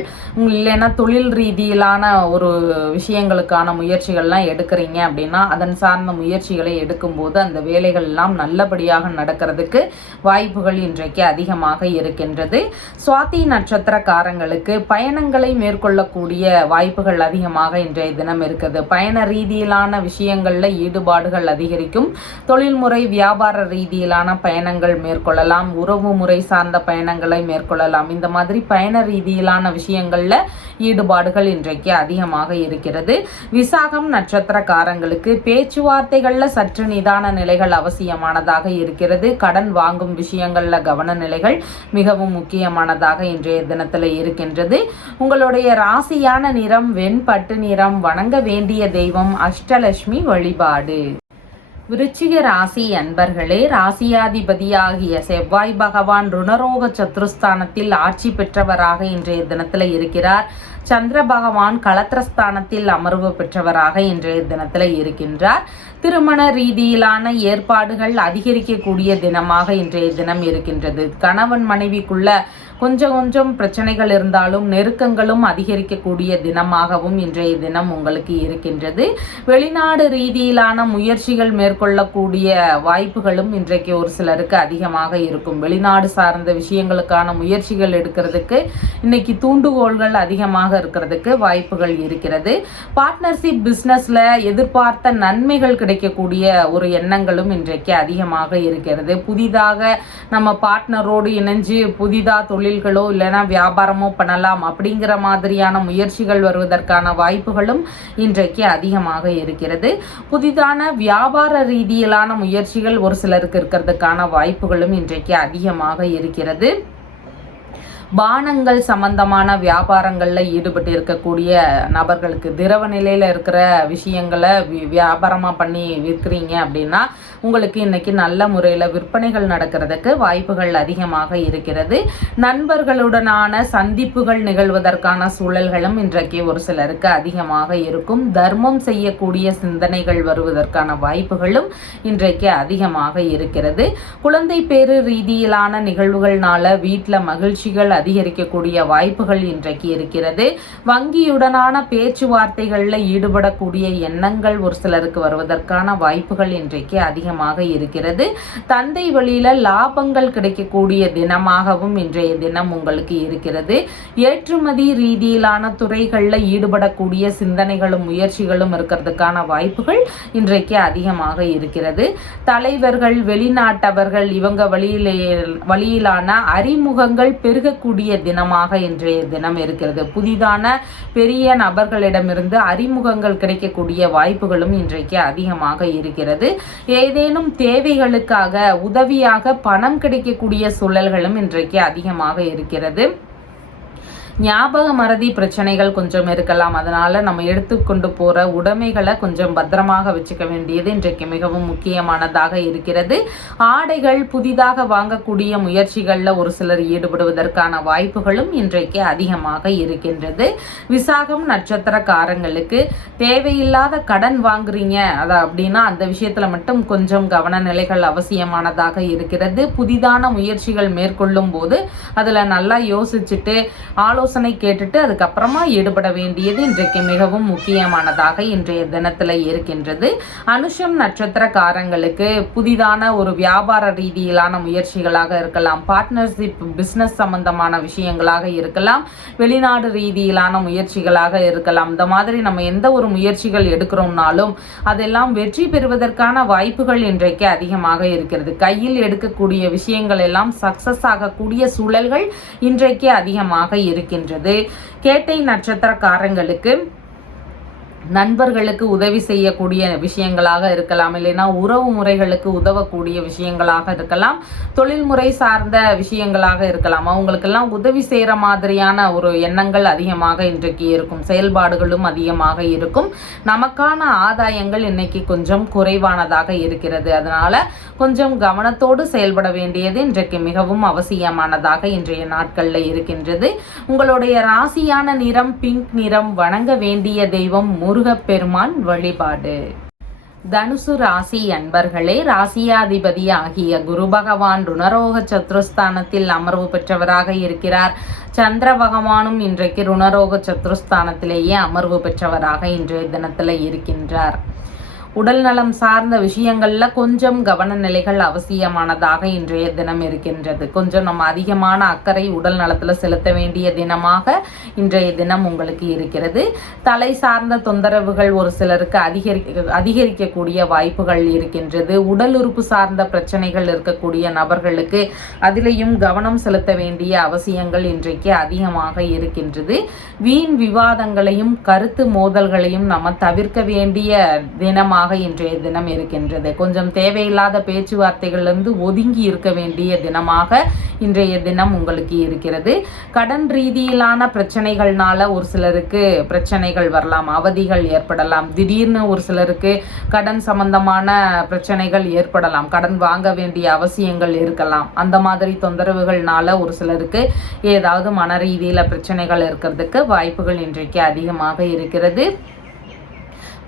இல்லைன்னா தொழில் ரீதியிலான ஒரு விஷயங்களுக்கான முயற்சிகள்லாம் எடுக்கிறீங்க அப்படின்னா அதன் சார்ந்த முயற்சிகளை எடுக்கும்போது அந்த வேலைகள் எல்லாம் நல்லபடியாக நடக்கிறதுக்கு வாய்ப்புகள் இன்றைக்கு அதிகமாக இருக்கின்றது. சுவாதி நட்சத்திரக்காரங்களுக்கு பயணங்களை மேற்கொள்ளக்கூடிய வாய்ப்புகள் அதிகமாக இன்றைய தினம் இருக்குது. பயண ரீதியிலான விஷயங்கள்ல ஈடுபாடுகள் அதிகரிக்கும். தொழில்முறை வியாபார ரீதியிலான பயணங்கள் மேற்கொள்ளலாம், உறவு முறை சார்ந்த பயணங்களை மேற்கொள்ளலாம். இந்த மாதிரி பயண ரீதியிலான விஷயங்கள்ல ஈடுபாடுகள் இன்றைக்கு அதிகமாக இருக்கிறது. விசாகம் நட்சத்திரக்காரங்களுக்கு பேச்சுவார்த்தைகள்ல சற்று நிதான நிலைகள் அவசியமானதாக இருக்கிறது. கடன் வாங்கும் விஷயங்கள்ல கவன நிலைகள் மிகவும் முக்கியமானதாக இன்றைய தினத்துல இருக்கின்றது. உங்களுடைய ராசியான நிறம் வெண்பட்டு நிறம். வணங்க வேண்டிய தெய்வம் அஷ்டலட்சுமி வழிபாடு. விருச்சிக ராசி அன்பர்களே, ராசியாதிபதியாகிய செவ்வாய் பகவான் ருணரோக சத்ருஸ்தானத்தில் ஆட்சி பெற்றவராக இன்றைய தினத்துல இருக்கிறார். சந்திர பகவான் களத்திரஸ்தானத்தில் அமர்வு பெற்றவராக இன்றைய தினத்துல இருக்கின்றார். திருமண ரீதியிலான ஏற்பாடுகள் அதிகரிக்கக்கூடிய தினமாக இன்றைய தினம் இருக்கின்றது. கணவன் மனைவிக்குள்ள கொஞ்சம் பிரச்சனைகள் இருந்தாலும் நெருக்கங்களும் அதிகரிக்கக்கூடிய தினமாகவும் இன்றைய தினம் உங்களுக்கு இருக்கின்றது. வெளிநாடு ரீதியிலான முயற்சிகள் மேற்கொள்ளக்கூடிய வாய்ப்புகளும் இன்றைக்கு ஒரு சிலருக்கு அதிகமாக இருக்கும். வெளிநாடு சார்ந்த விஷயங்களுக்கான முயற்சிகள் எடுக்கிறதுக்கு இன்னைக்கு தூண்டுகோள்கள் அதிகமாக இருக்கிறதுக்கு வாய்ப்புகள் இருக்கிறது. பார்ட்னர்ஷிப் பிசினஸ்ல எதிர்பார்த்த நன்மைகள் கிடைக்கக்கூடிய ஒரு எண்ணங்களும் இன்றைக்கு அதிகமாக இருக்கிறது. புதிதாக நம்ம பார்ட்னரோடு இணைஞ்சு புதிதா தொழில்களோ இல்லைன்னா வியாபாரமோ பண்ணலாம் அப்படிங்கிற மாதிரியான முயற்சிகள் வருவதற்கான வாய்ப்புகளும் இன்றைக்கு அதிகமாக இருக்கிறது. புதிதான வியாபார ரீதியிலான முயற்சிகள் ஒரு சிலருக்கு இருக்கிறதுக்கான வாய்ப்புகளும் இன்றைக்கு அதிகமாக இருக்கிறது. பானங்கள் சம்பந்தமான வியாபாரங்களில் ஈடுபட்டு இருக்கக்கூடிய நபர்களுக்கு திரவ நிலையில் இருக்கிற விஷயங்களை வியாபாரமாக பண்ணி விற்கிறீங்க அப்படின்னா உங்களுக்கு இன்னைக்கு நல்ல முறையில் விற்பனைகள் நடக்கிறதுக்கு வாய்ப்புகள் அதிகமாக இருக்கிறது. நண்பர்களுடனான சந்திப்புகள் நிகழ்வதற்கான சூழல்களும் இன்றைக்கு ஒரு சிலருக்கு அதிகமாக இருக்கும். தர்மம் செய்யக்கூடிய சிந்தனைகள் வருவதற்கான வாய்ப்புகளும் இன்றைக்கு அதிகமாக இருக்கிறது. குழந்தை பேரு ரீதியிலான நிகழ்வுகள்னால வீட்டில் மகிழ்ச்சிகள் அதிகரிக்கக்கூடிய வாய்ப்புகள் இன்றைக்கு இருக்கிறது. வங்கியுடனான பேச்சுவார்த்தைகளில் ஈடுபடக்கூடிய எண்ணங்கள் ஒரு சிலருக்கு வருவதற்கான வாய்ப்புகள் இன்றைக்கு அதிகமாக இருக்கிறது. தந்தை வழியில லாபங்கள் கிடைக்கக்கூடிய தினமாகவும் இன்றைய தினம் உங்களுக்கு இருக்கிறது. ஏற்றுமதி ரீதியிலான துறைகளில் ஈடுபடக்கூடிய சிந்தனைகளும் முயற்சிகளும் இருக்கிறதுக்கான வாய்ப்புகள் இன்றைக்கு அதிகமாக இருக்கிறது. தலைவர்கள், வெளிநாட்டவர்கள் இவங்க வழியிலான அறிமுகங்கள் பெருகக்கூடிய தினமாக இன்றைய தினம் இருக்கிறது. புதிதான பெரிய நபர்களிடமிருந்து அறிமுகங்கள் கிடைக்கக்கூடிய வாய்ப்புகளும் இன்றைக்கு அதிகமாக இருக்கிறது. ஏதேனும் தேவைகளுக்காக உதவியாக பணம் கிடைக்கக்கூடிய சூழல்களும் இன்றைக்கு அதிகமாக இருக்கிறது. ஞாபக மறதி பிரச்சனைகள் கொஞ்சம் இருக்கலாம். அதனால நம்ம எடுத்துக்கொண்டு போற உடைமைகளை கொஞ்சம் பத்திரமாக வச்சுக்க வேண்டியது இன்றைக்கு மிகவும் முக்கியமானதாக இருக்கிறது. ஆடைகள் புதிதாக வாங்கக்கூடிய முயற்சிகளில் ஒரு சிலர் ஈடுபடுவதற்கான வாய்ப்புகளும் இன்றைக்கு அதிகமாக இருக்கின்றது. விசாகம் நட்சத்திரக்காரங்களுக்கு தேவையில்லாத கடன் வாங்குறீங்க அப்படின்னா அந்த விஷயத்துல மட்டும் கொஞ்சம் கவன நிலைகள் அவசியமானதாக இருக்கிறது. புதிதான முயற்சிகள் மேற்கொள்ளும் போது அதுல நல்லா யோசிச்சுட்டு ஆலோசனை கேட்டுட்டு அதுக்கப்புறமா ஈடுபட வேண்டியது இன்றைக்கு மிகவும் முக்கியமானதாக இன்றைய தினத்துல இருக்கின்றது. அனுஷம் நட்சத்திரக்காரங்களுக்கு புதிதான ஒரு வியாபார ரீதியிலான முயற்சிகளாக இருக்கலாம், பார்ட்னர்ஷிப் பிசினஸ் சம்பந்தமான விஷயங்களாக இருக்கலாம், வெளிநாடு ரீதியிலான முயற்சிகளாக இருக்கலாம். இந்த மாதிரி நம்ம எந்த ஒரு முயற்சிகள் எடுக்கிறோம்னாலும் அதெல்லாம் வெற்றி பெறுவதற்கான வாய்ப்புகள் இன்றைக்கு அதிகமாக இருக்கிறது. கையில் எடுக்கக்கூடிய விஷயங்கள் எல்லாம் சக்சஸ் ஆகக்கூடிய சூழல்கள் இன்றைக்கு அதிகமாக இருக்கின்றது. கேட்டை நட்சத்திரக்காரங்களுக்கு நண்பர்களுக்கு உதவி செய்யக்கூடிய விஷயங்களாக இருக்கலாம், இல்லைன்னா உறவு முறைகளுக்கு உதவக்கூடிய விஷயங்களாக இருக்கலாம், தொழில்முறை சார்ந்த விஷயங்களாக இருக்கலாம். அவங்களுக்கெல்லாம் உதவி செய்கிற மாதிரியான ஒரு எண்ணங்கள் அதிகமாக இன்றைக்கு இருக்கும். செயல்பாடுகளும் அதிகமாக இருக்கும். நமக்கான ஆதாயங்கள் இன்னைக்கு கொஞ்சம் குறைவானதாக இருக்கிறது. அதனால கொஞ்சம் கவனத்தோடு செயல்பட வேண்டியது இன்றைக்கு மிகவும் அவசியமானதாக இன்றைய நாட்களில் இருக்கின்றது. உங்களுடைய ராசியான நிறம் பிங்க் நிறம். வணங்க வேண்டிய தெய்வம் முருகப்பெருமான் வழிபாடு. தனுசு ராசி அன்பர்களே, ராசியாதிபதி ஆகிய குரு பகவான் ருணரோக சத்ருஸ்தானத்தில் அமர்வு பெற்றவராக இருக்கிறார். சந்திர பகவானும் இன்றைக்கு ருணரோக சத்ருஸ்தானத்திலேயே அமர்வு பெற்றவராக இன்றைய தினத்தில் இருக்கின்றார். உடல் நலம் சார்ந்த விஷயங்கள்ல கொஞ்சம் கவன நிலைகள் அவசியமானதாக இன்றைய தினம் இருக்கின்றது. கொஞ்சம் நம்ம அதிகமான அக்கறை உடல் நலத்துல செலுத்த வேண்டிய தினமாக இன்றைய தினம் உங்களுக்கு இருக்கிறது. தலை சார்ந்த தொந்தரவுகள் ஒரு சிலருக்கு அதிகரிக்கக்கூடிய வாய்ப்புகள் இருக்கின்றது. உடல் உறுப்பு சார்ந்த பிரச்சனைகள் இருக்கக்கூடிய நபர்களுக்கு அதிலையும் கவனம் செலுத்த வேண்டிய அவசியங்கள் இன்றைக்கு அதிகமாக இருக்கின்றது. வீண் விவாதங்களையும் கருத்து மோதல்களையும் நம்ம தவிர்க்க வேண்டிய தினமாக இன்றைய தினம் இருக்கின்றது. கொஞ்சம் தேவையில்லாத பேச்சுவார்த்தைகளிலிருந்து ஒதுங்கி இருக்க வேண்டிய தினமாக இன்றைய தினம் உங்களுக்கு இருக்கிறது. கடன் ரீதியிலான பிரச்சனைகள்னால ஒரு சிலருக்கு பிரச்சனைகள் வரலாம், அவதிகள் ஏற்படலாம். திடீர்னு ஒரு சிலருக்கு கடன் சம்பந்தமான பிரச்சனைகள் ஏற்படலாம், கடன் வாங்க வேண்டிய அவசியங்கள் இருக்கலாம். அந்த மாதிரி தொந்தரவுகள்னால ஒரு சிலருக்கு ஏதாவது மன ரீதியில பிரச்சனைகள் இருக்கிறதுக்கு வாய்ப்புகள் இன்றைக்கு அதிகமாக இருக்கிறது.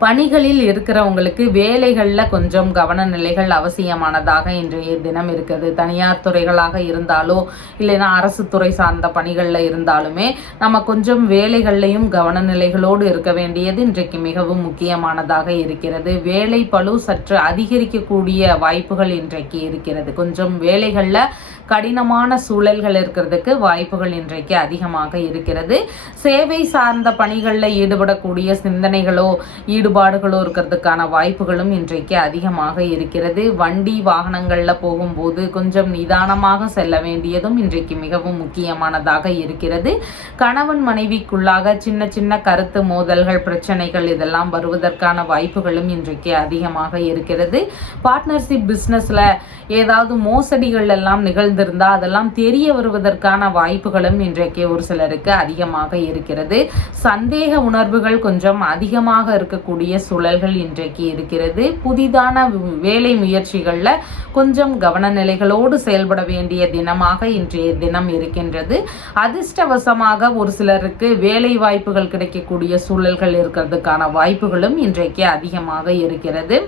பணிகளில் இருக்கிறவங்களுக்கு வேலைகளில் கொஞ்சம் கவன நிலைகள் அவசியமானதாக இன்றைய தினம் இருக்குது. தனியார் துறைகளாக இருந்தாலோ இல்லைன்னா அரசு துறை சார்ந்த பணிகளில் இருந்தாலுமே நம்ம கொஞ்சம் வேலைகள்லையும் கவன நிலைகளோடு இருக்க வேண்டியது இன்றைக்கு மிகவும் முக்கியமானதாக இருக்கிறது. வேலை பளு சற்று அதிகரிக்கக்கூடிய வாய்ப்புகள் இன்றைக்கு இருக்கிறது. கொஞ்சம் வேலைகளில் கடினமான சூழல்கள் இருக்கிறதுக்கு வாய்ப்புகள் இன்றைக்கு அதிகமாக இருக்கிறது. சேவை சார்ந்த பணிகளில் ஈடுபடக்கூடிய சிந்தனைகளோ ஈடுபாடுகளோ இருக்கிறதுக்கான வாய்ப்புகளும் இன்றைக்கு அதிகமாக இருக்கிறது. வண்டி வாகனங்களில் போகும்போது கொஞ்சம் நிதானமாக செல்ல வேண்டியதும் இன்றைக்கு மிகவும் முக்கியமானதாக இருக்கிறது. கணவன் மனைவிக்குள்ளாக சின்ன சின்ன கருத்து மோதல்கள் பிரச்சனைகள் இதெல்லாம் வருவதற்கான வாய்ப்புகளும் இன்றைக்கு அதிகமாக இருக்கிறது. பார்ட்னர்ஷிப் பிஸ்னஸில் ஏதாவது மோசடிகள் எல்லாம் நிகழ்ந்து இருந்திருந்தா அதெல்லாம் தெரிய வருவதற்கான வாய்ப்புகளும் இன்றைக்கு ஒரு சிலருக்கு அதிகமாக இருக்கிறது. சந்தேக உணர்வுகள் கொஞ்சம் அதிகமாக இருக்கக்கூடிய சூழல்கள் இன்றைக்கு இருக்கிறது. புதிதான வேலை முயற்சிகளில் கொஞ்சம் கவனநிலைகளோடு செயல்பட வேண்டிய தினமாக இன்றைய தினம் இருக்கின்றது. அதிர்ஷ்டவசமாக ஒரு சிலருக்கு வேலை வாய்ப்புகள் கிடைக்கக்கூடிய சூழல்கள் இருக்கிறதுக்கான வாய்ப்புகளும் இன்றைக்கு அதிகமாக இருக்கிறது.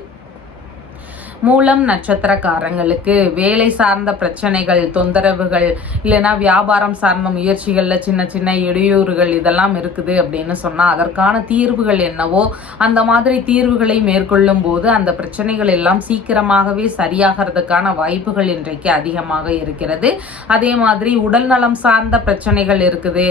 மூலம் நட்சத்திரக்காரங்களுக்கு வேலை சார்ந்த பிரச்சனைகள், தொந்தரவுகள், இல்லைன்னா வியாபாரம் சார்ந்த முயற்சிகளில் சின்ன சின்ன இடையூறுகள் இதெல்லாம் இருக்குது அப்படின்னு சொன்னால் அதற்கான தீர்வுகள் என்னவோ அந்த மாதிரி தீர்வுகளை மேற்கொள்ளும் போது அந்த பிரச்சனைகள் எல்லாம் சீக்கிரமாகவே சரியாகிறதுக்கான வாய்ப்புகள் இன்றைக்கு அதிகமாக இருக்கிறது. அதே மாதிரி உடல் நலம் சார்ந்த பிரச்சனைகள் இருக்குது,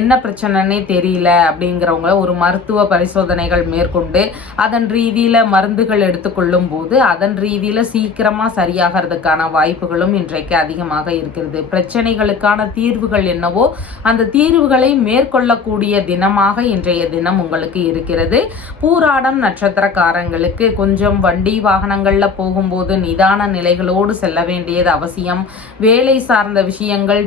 என்ன பிரச்சனைன்னே தெரியல அப்படிங்கிறவங்க ஒரு மருத்துவ பரிசோதனைகள் மேற்கொண்டு அதன் ரீதியில் மருந்துகள் எடுத்துக்கொள்ளும் போது அதன் ரீதியில சீக்கிரமா சரியாகிறதுக்கான வாய்ப்புகளும் இன்றைக்கு அதிகமாக இருக்கிறது. பிரச்சனைகளுக்கான தீர்வுகள் என்னவோ அந்த தீர்வுகளை மேற்கொள்ளக்கூடிய தினமாக இன்றைய தினம் உங்களுக்கு இருக்கிறது. பூராடம் நட்சத்திரக்காரங்களுக்கு கொஞ்சம் வண்டி வாகனங்கள்ல போகும்போது நிதான நிலைகளோடு செல்ல வேண்டியது அவசியம். வேலை சார்ந்த விஷயங்கள்,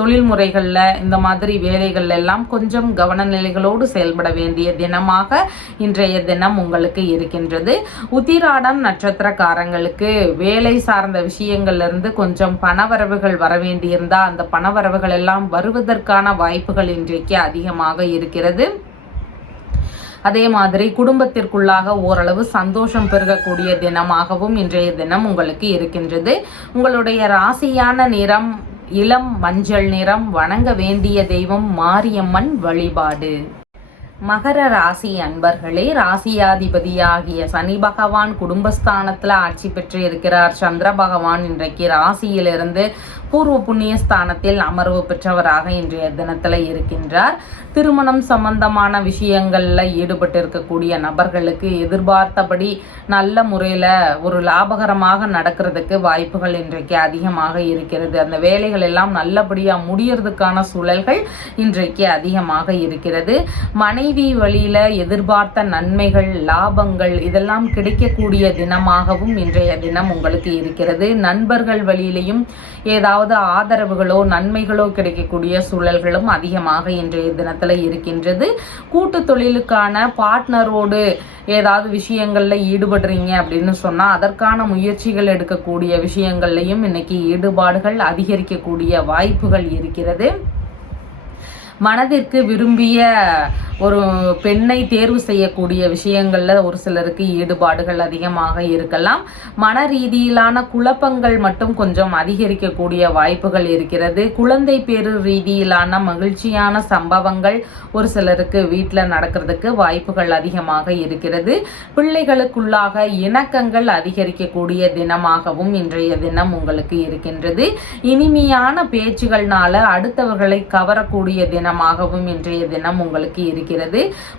தொழில் முறைகள்ல இந்த மாதிரி வேலைகள் எல்லாம் கொஞ்சம் கவன நிலைகளோடு செயல்பட வேண்டிய தினமாக இன்றைய தினம் உங்களுக்கு இருக்கின்றது. உத்திராடம் நட்சத்திரக்காரங்களுக்கு வேலை சார்ந்த விஷயங்கள்ல இருந்து கொஞ்சம் பணவரவுகள் வர வேண்டியிருந்தா அந்த பணவரவுகள் எல்லாம் வருவதற்கான வாய்ப்புகள் இன்றைக்கு அதிகமாக இருக்கிறது. அதே மாதிரி குடும்பத்திற்குள்ளாக ஓரளவு சந்தோஷம் பெருகக்கூடிய தினமாகவும் இன்றைய தினம் உங்களுக்கு இருக்கின்றது. உங்களுடைய ராசியான நிறம் இளம் மஞ்சள் நிறம். வணங்க வேண்டிய தெய்வம் மாரியம்மன் வழிபாடு. மகர ராசி அன்பர்களே, ராசியாதிபதியாகிய சனி பகவான் குடும்பஸ்தானத்தில் ஆட்சி பெற்று இருக்கிறார். சந்திர பகவான் இன்றைக்கு ராசியிலிருந்து பூர்வ புண்ணிய ஸ்தானத்தில் அமர்வு பெற்றவராக இன்றைய தினத்தில் இருக்கின்றார். திருமணம் சம்பந்தமான விஷயங்களில் ஈடுபட்டு இருக்கக்கூடிய நபர்களுக்கு எதிர்பார்த்தபடி நல்ல முறையில் ஒரு லாபகரமாக நடக்கிறதுக்கு வாய்ப்புகள் இன்றைக்கு அதிகமாக இருக்கிறது. அந்த வேலைகள் எல்லாம் நல்லபடியாக முடியறதுக்கான சூழல்கள் இன்றைக்கு அதிகமாக இருக்கிறது. மனைவி வழியில் எதிர்பார்த்த நன்மைகள், லாபங்கள் இதெல்லாம் கிடைக்கக்கூடிய தினமாகவும் இன்றைய தினம் உங்களுக்கு இருக்கிறது. நண்பர்கள் வழியிலையும் ஏதாவது ஆதரவுகளோ நன்மைகளோ கிடைக்கக்கூடிய சூழல்களும் அதிகமாக இன்றைய தினத்தில் இருக்கின்றது. கூட்டு தொழிலுக்கான பார்ட்னரோடு ஏதாவது விஷயங்கள்ல ஈடுபடுறீங்க அப்படின்னு சொன்னா அதற்கான முயற்சிகள் எடுக்கக்கூடிய விஷயங்கள்லையும் இன்னைக்கு ஈடுபாடுகள் அதிகரிக்கக்கூடிய வாய்ப்புகள் இருக்கிறது. மனதிற்கு விரும்பிய ஒரு பெண்ணை தேர்வு செய்யக்கூடிய விஷயங்களில் ஒரு சிலருக்கு ஈடுபாடுகள் அதிகமாக இருக்கலாம். மன ரீதியிலான குழப்பங்கள் மட்டும் கொஞ்சம் அதிகரிக்கக்கூடிய வாய்ப்புகள் இருக்கிறது. குழந்தை பேரு ரீதியிலான மகிழ்ச்சியான சம்பவங்கள் ஒரு சிலருக்கு வீட்டில் நடக்கிறதுக்கு வாய்ப்புகள் அதிகமாக இருக்கிறது. பிள்ளைகளுக்குள்ளாக இணக்கங்கள் அதிகரிக்கக்கூடிய தினமாகவும் இன்றைய தினம் உங்களுக்கு இருக்கின்றது. இனிமையான பேச்சுகள்னால அடுத்தவர்களை கவரக்கூடிய தினமாகவும் இன்றைய தினம் உங்களுக்கு இருக்கிறது.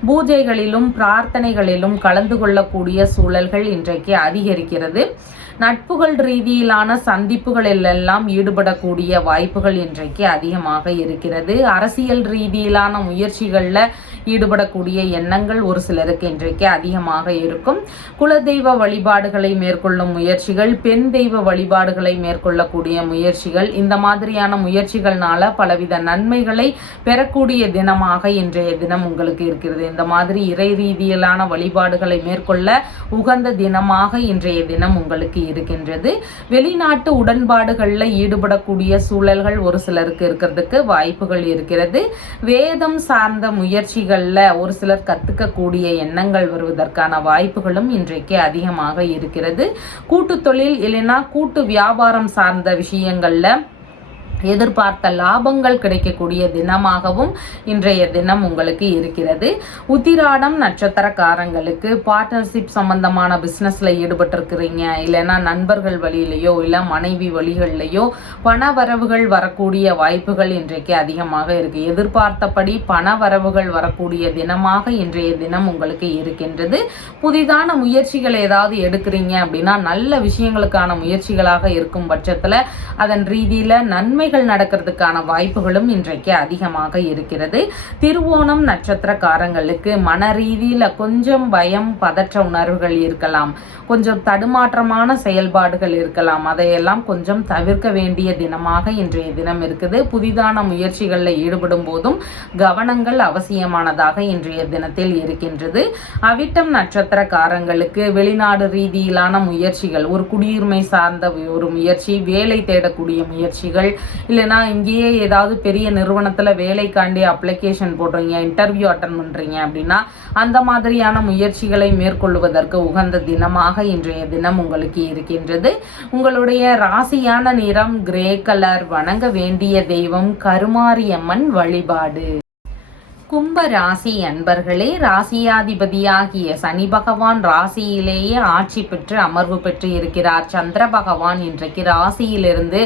பூஜைகளிலும் பிரார்த்தனைகளிலும் கலந்து கொள்ளக்கூடிய சூழல்கள் இன்றைக்கு அதிகரிக்கிறது. நட்புகள் ரீதியிலான சந்திப்புகளில் எல்லாம் ஈடுபடக்கூடிய வாய்ப்புகள் இன்றைக்கு அதிகமாக இருக்கிறது. அரசியல் ரீதியிலான முயற்சிகளில் ஈடுபடக்கூடிய எண்ணங்கள் ஒரு சிலருக்கு இன்றைக்கு அதிகமாக இருக்கும். குலதெய்வ வழிபாடுகளை மேற்கொள்ளும் முயற்சிகள், பெண் தெய்வ வழிபாடுகளை மேற்கொள்ளக்கூடிய முயற்சிகள், இந்த மாதிரியான முயற்சிகள்னால பலவித நன்மைகளை பெறக்கூடிய தினமாக இன்றைய தினம் உங்களுக்கு இருக்கிறது. இந்த மாதிரி இறை ரீதியிலான வழிபாடுகளை மேற்கொள்ள உகந்த தினமாக இன்றைய தினம் உங்களுக்கு இருக்கின்றது. வெளிநாட்டு உடன்பாடுகளில் ஈடுபடக்கூடிய சூழல்கள் ஒரு சிலருக்கு இருக்கிறதுக்கு வாய்ப்புகள் இருக்கிறது. வேதம் சார்ந்த முயற்சிகளில் ஒரு சிலர் கத்துக்கக்கூடிய எண்ணங்கள் வருவதற்கான வாய்ப்புகளும் இன்றைக்கு அதிகமாக இருக்கிறது. கூட்டு தொழில் இல்லைன்னா கூட்டு வியாபாரம் சார்ந்த விஷயங்கள்ல எதிர்பார்த்த லாபங்கள் கிடைக்கக்கூடிய தினமாகவும் இன்றைய தினம் உங்களுக்கு இருக்கிறது. உத்திராடம் நட்சத்திரக்காரங்களுக்கு பார்ட்னர்ஷிப் சம்பந்தமான பிஸ்னஸ்ல ஈடுபட்டிருக்கிறீங்க, இல்லைன்னா நண்பர்கள் வழியிலையோ இல்லை மனைவி வழிகள்லையோ பண வரவுகள் வரக்கூடிய வாய்ப்புகள் இன்றைக்கு அதிகமாக இருக்கு. எதிர்பார்த்தபடி பண வரவுகள் வரக்கூடிய தினமாக இன்றைய தினம் உங்களுக்கு இருக்கின்றது. புதிதான முயற்சிகள் ஏதாவது எடுக்கிறீங்க அப்படின்னா நல்ல விஷயங்களுக்கான முயற்சிகளாக இருக்கும் பட்சத்துல அதன் ரீதியில நன்மை நன்மைகள் நடக்கிறதுக்கான வாய்ப்புகளும் இன்றைக்கு அதிகமாக இருக்கிறது. திருவோணம் நட்சத்திரக்காரங்களுக்கு மன ரீதியில கொஞ்சம் பயம், பதற்ற உணர்வுகள் இருக்கலாம், கொஞ்சம் தடுமாற்றமான செயல்பாடுகள் இருக்கலாம். அதையெல்லாம் கொஞ்சம் தவிர்க்க வேண்டிய தினமாக இன்றைய தினம் இருக்குது. புதிதான முயற்சிகளில் ஈடுபடும் போதும் கவனங்கள் அவசியமானதாக இன்றைய தினத்தில் இருக்கின்றது. அவிட்டம் நட்சத்திரக்காரங்களுக்கு வெளிநாடு ரீதியிலான முயற்சிகள், ஒரு குடியுரிமை சார்ந்த ஒரு முயற்சி, வேலை தேடக்கூடிய முயற்சிகள், இல்லைனா இங்கேயே ஏதாவது பெரிய நிறுவனத்தில் வேலைக்காண்டி அப்ளிகேஷன் போடுறீங்க, இன்டர்வியூ அட்டன் பண்ணுறீங்க அப்படின்னா அந்த மாதிரியான முயற்சிகளை மேற்கொள்வதற்கு உகந்த தினமாக இன்றைய தினம் உங்களுக்கு இருக்கின்றது. உங்களுடைய ராசியான நிறம் கிரே கலர். வணங்க வேண்டிய தெய்வம் கருமாரியம்மன் வழிபாடு. கும்ப ராசி அன்பர்களே, ராசியாதிபதியாகிய சனி பகவான் ராசியிலேயே ஆட்சி பெற்று அமர்வு பெற்று இருக்கிறார். சந்திர பகவான் இன்றைக்கு ராசியிலிருந்து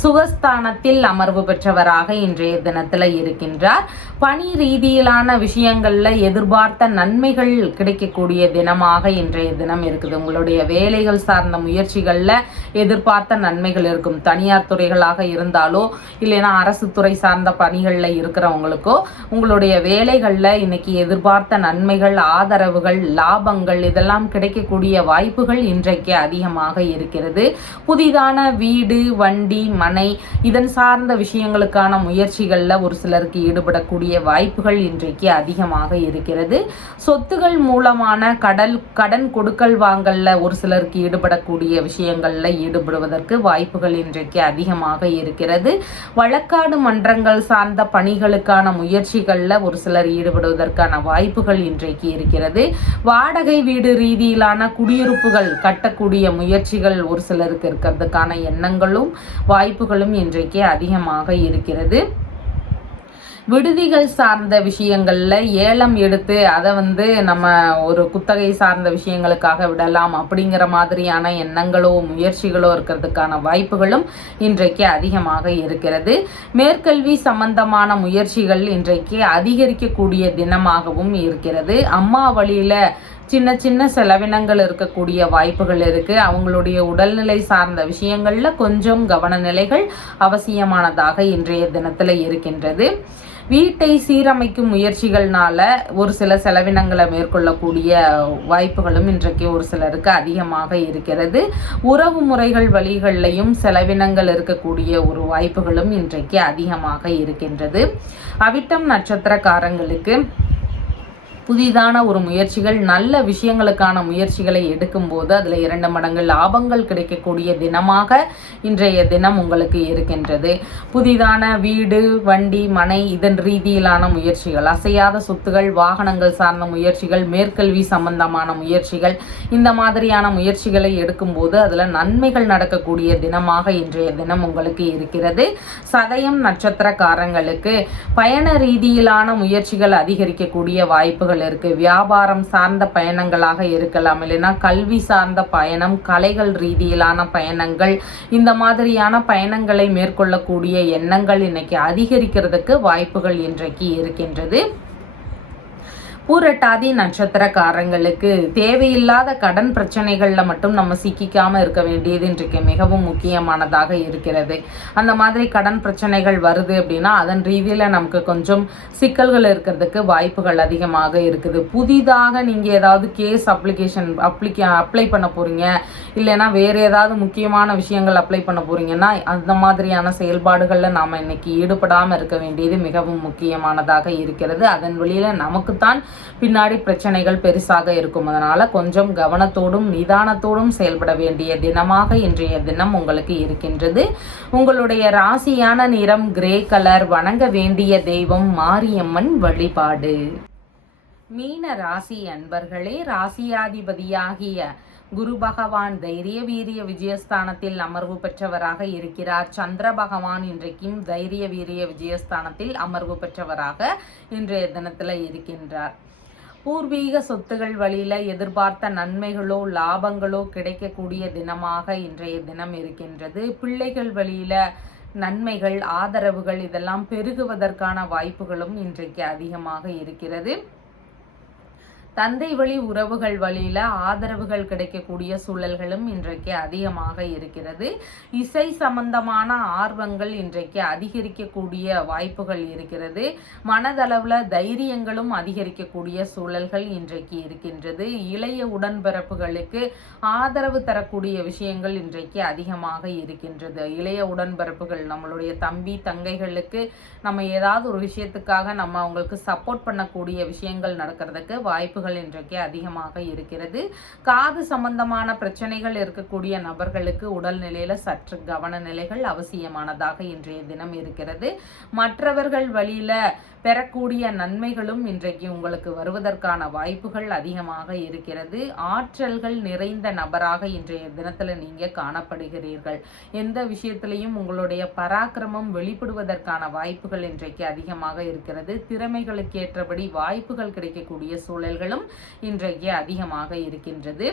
சுகஸ்தானத்தில் அமர்வு பெற்றவராக இன்றைய தினத்தில் இருக்கின்றார். பணி ரீதியிலான விஷயங்கள்ல எதிர்பார்த்த நன்மைகள் கிடைக்கக்கூடிய தினமாக இன்றைய தினம் இருக்குது. உங்களுடைய வேலைகள் சார்ந்த முயற்சிகள்ல எதிர்பார்த்த நன்மைகள் இருக்கும். தனியார் துறைகளாக இருந்தாலோ இல்லைன்னா அரசு துறை சார்ந்த பணிகள்ல இருக்கிறவங்களுக்கோ உங்களுடைய வேலைகள்ல இன்னைக்கு எதிர்பார்த்த நன்மைகள், ஆதரவுகள், லாபங்கள் இதெல்லாம் கிடைக்கக்கூடிய வாய்ப்புகள் இன்றைக்கு அதிகமாக இருக்கிறது. புதிதான வீடு, வண்டி, மனை இதன் சார்ந்த விஷயங்களுக்கான முயற்சிகள்ல ஒரு சிலருக்கு ஈடுபடக்கூடிய வாய்ப்புகள் இன்றைக்கு அதிகமாக இருக்கிறது. சொத்துகள் மூலமான கடன் கொடுக்கல் வாங்கல்ல ஒரு சிலருக்கு ஈடுபடக்கூடிய விஷயங்கள்ல ஈடுபடுவதற்கு வாய்ப்புகள் இன்றைக்கு அதிகமாக இருக்கிறது. வழக்காடு மன்றங்கள் சார்ந்த பணிகளுக்கான முயற்சிகள்ல ஒரு சிலர் ஈடுபடுவதற்கான வாய்ப்புகள் இன்றைக்கு இருக்கிறது. வாடகை வீடு ரீதியிலான குடியிருப்புகள் கட்டக்கூடிய முயற்சிகள் ஒரு சிலருக்கு இருக்கிறதுக்கான எண்ணங்களும் வாய்ப்புகளும் இன்றைக்கு அதிகமாக இருக்கிறது. விடுதிகள் சார்ந்த விஷயங்கள்ல ஏலம் எடுத்து அதை நம்ம ஒரு குத்தகை சார்ந்த விஷயங்களுக்காக விடலாம் அப்படிங்கிற மாதிரியான எண்ணங்களோ முயற்சிகளோ இருக்கிறதுக்கான வாய்ப்புகளும் இன்றைக்கு அதிகமாக இருக்கிறது. மேற்கல்வி சம்பந்தமான முயற்சிகள் இன்றைக்கு அதிகரிக்கக்கூடிய தினமாகவும் இருக்கிறது. அம்மா வழியில சின்ன சின்ன செலவினங்கள் இருக்கக்கூடிய வாய்ப்புகள் இருக்கு. அவங்களுடைய உடல்நிலை சார்ந்த விஷயங்கள்ல கொஞ்சம் கவனநிலைகள் அவசியமானதாக இன்றைய தினத்துல இருக்கின்றது. வீட்டை சீரமைக்கும் முயற்சிகள்னால ஒரு சில செலவினங்களை மேற்கொள்ளக்கூடிய வாய்ப்புகளும் இன்றைக்கு ஒரு சிலருக்கு அதிகமாக இருக்கிறது. உறவு முறைகள் வழிகளிலையும் செலவினங்கள் இருக்கக்கூடிய ஒரு வாய்ப்புகளும் இன்றைக்கு அதிகமாக இருக்கின்றது. அவிட்டம் நட்சத்திரக்காரங்களுக்கு புதிதான ஒரு முயற்சிகள், நல்ல விஷயங்களுக்கான முயற்சிகளை எடுக்கும்போது அதில் 2 மடங்கு லாபங்கள் கிடைக்கக்கூடிய தினமாக இன்றைய தினம் உங்களுக்கு இருக்கின்றது. புதிதான வீடு, வண்டி, மனை இதன் ரீதியிலான முயற்சிகள், அசையாத சொத்துகள், வாகனங்கள் சார்ந்த முயற்சிகள், மேற்கல்வி சம்பந்தமான முயற்சிகள், இந்த மாதிரியான முயற்சிகளை எடுக்கும்போது அதில் நன்மைகள் நடக்கக்கூடிய தினமாக இன்றைய தினம் உங்களுக்கு இருக்கிறது. சதயம் நட்சத்திரக்காரங்களுக்கு பயண ரீதியிலான முயற்சிகள் அதிகரிக்கக்கூடிய வாய்ப்புகள் இருக்கு. வியாபாரம் சார்ந்த பயணங்களாக இருக்கலாம், இல்லைன்னா கல்வி சார்ந்த பயணம், கலைகள் ரீதியிலான பயணங்கள், இந்த மாதிரியான பயணங்களை மேற்கொள்ளக்கூடிய எண்ணங்கள் இன்னைக்கு அதிகரிக்கிறதுக்கு வாய்ப்புகள் இன்றைக்கு இருக்கின்றது. பூரட்டாதி நட்சத்திரக்காரங்களுக்கு தேவையில்லாத கடன் பிரச்சனைகள்ல மட்டும் நம்ம சிக்கிக்காம இருக்க வேண்டியது இன்றைக்கு மிகவும் முக்கியமானதாக இருக்கிறது. அந்த மாதிரி கடன் பிரச்சனைகள் வருது அப்படின்னா அதன் ரீதியில நமக்கு கொஞ்சம் சிக்கல்கள் இருக்கிறதுக்கு வாய்ப்புகள் அதிகமாக இருக்குது. புதிதாக நீங்க ஏதாவது கேஸ் அப்ளை பண்ண போறீங்க, இல்லைன்னா வேற ஏதாவது முக்கியமான விஷயங்கள் அப்ளை பண்ண போறீங்கன்னா அந்த மாதிரியான செயல்பாடுகள்ல நாம இன்னைக்கு ஈடுபடாம இருக்க வேண்டியது மிகவும் முக்கியமானதாக இருக்கிறது. அதன் வழியில நமக்குத்தான் பின்னாடி பிரச்சனைகள் பெருசாக இருக்கும். அதனால கொஞ்சம் கவனத்தோடும் நிதானத்தோடும் செயல்பட வேண்டிய தினமாக இன்றைய தினம் உங்களுக்கு இருக்கின்றது. உங்களுடைய ராசியான நிறம் கிரே கலர். வணங்க வேண்டிய தெய்வம் மாரியம்மன் வழிபாடு. மீன ராசி அன்பர்களே, ராசியாதிபதியாகிய குரு பகவான் தைரிய வீரிய விஜயஸ்தானத்தில் அமர்வு பெற்றவராக இருக்கிறார். சந்திர பகவான் இன்றைக்கும் தைரிய வீரிய விஜயஸ்தானத்தில் அமர்வு பெற்றவராக இன்றைய தினத்துல இருக்கின்றார். பூர்வீக சொத்துகள் வழியில எதிர்பார்த்த நன்மைகளோ லாபங்களோ கிடைக்கக்கூடிய தினமாக இன்றைய தினம் இருக்கின்றது. பிள்ளைகள் வழியில நன்மைகள், ஆதரவுகள் இதெல்லாம் பெருகுவதற்கான வாய்ப்புகளும் இன்றைக்கு அதிகமாக இருக்கிறது. தந்தை வழி உறவுகள் வழியில ஆதரவுகள் கிடைக்கக்கூடிய சூழல்களும் இன்றைக்கு அதிகமாக இருக்கிறது. இசை சம்பந்தமான ஆர்வங்கள் இன்றைக்கு அதிகரிக்கக்கூடிய வாய்ப்புகள் இருக்கிறது. மனதளவுல தைரியங்களும் அதிகரிக்கக்கூடிய சூழல்கள் இன்றைக்கு இருக்கின்றது. இளைய உடன்பிறப்புகளுக்கு ஆதரவு தரக்கூடிய விஷயங்கள் இன்றைக்கு அதிகமாக இருக்கின்றது. இளைய உடன்பிறப்புகள் நம்மளுடைய தம்பி தங்கைகளுக்கு நம்ம ஏதாவது ஒரு விஷயத்துக்காக நம்ம அவங்களுக்கு சப்போர்ட் பண்ணக்கூடிய விஷயங்கள் நடக்கிறதுக்கு வாய்ப்புகள் இன்றைக்கு அதிகமாக இருக்கிறது. காது சம்பந்தமான பிரச்சனைகள் இருக்கக்கூடிய நபர்களுக்கு உடல்நிலையில சற்று கவன நிலைகள் அவசியமானதாக இன்றைய தினம் இருக்கிறது. மற்றவர்கள் வழியில பெறக்கூடிய நன்மைகளும் இன்றைக்கு உங்களுக்கு வருவதற்கான வாய்ப்புகள் அதிகமாக இருக்கிறது. ஆற்றல்கள் நிறைந்த நபராக இன்றைய தினத்துல நீங்க காணப்படுகிறீர்கள். எந்த விஷயத்திலையும் உங்களுடைய பராக்கிரமம் வெளிப்படுவதற்கான வாய்ப்புகள் இன்றைக்கு அதிகமாக இருக்கிறது. திறமைகளுக்கு ஏற்றபடி வாய்ப்புகள் கிடைக்கக்கூடிய சூழல்களும் இன்றைக்கு அதிகமாக இருக்கின்றது.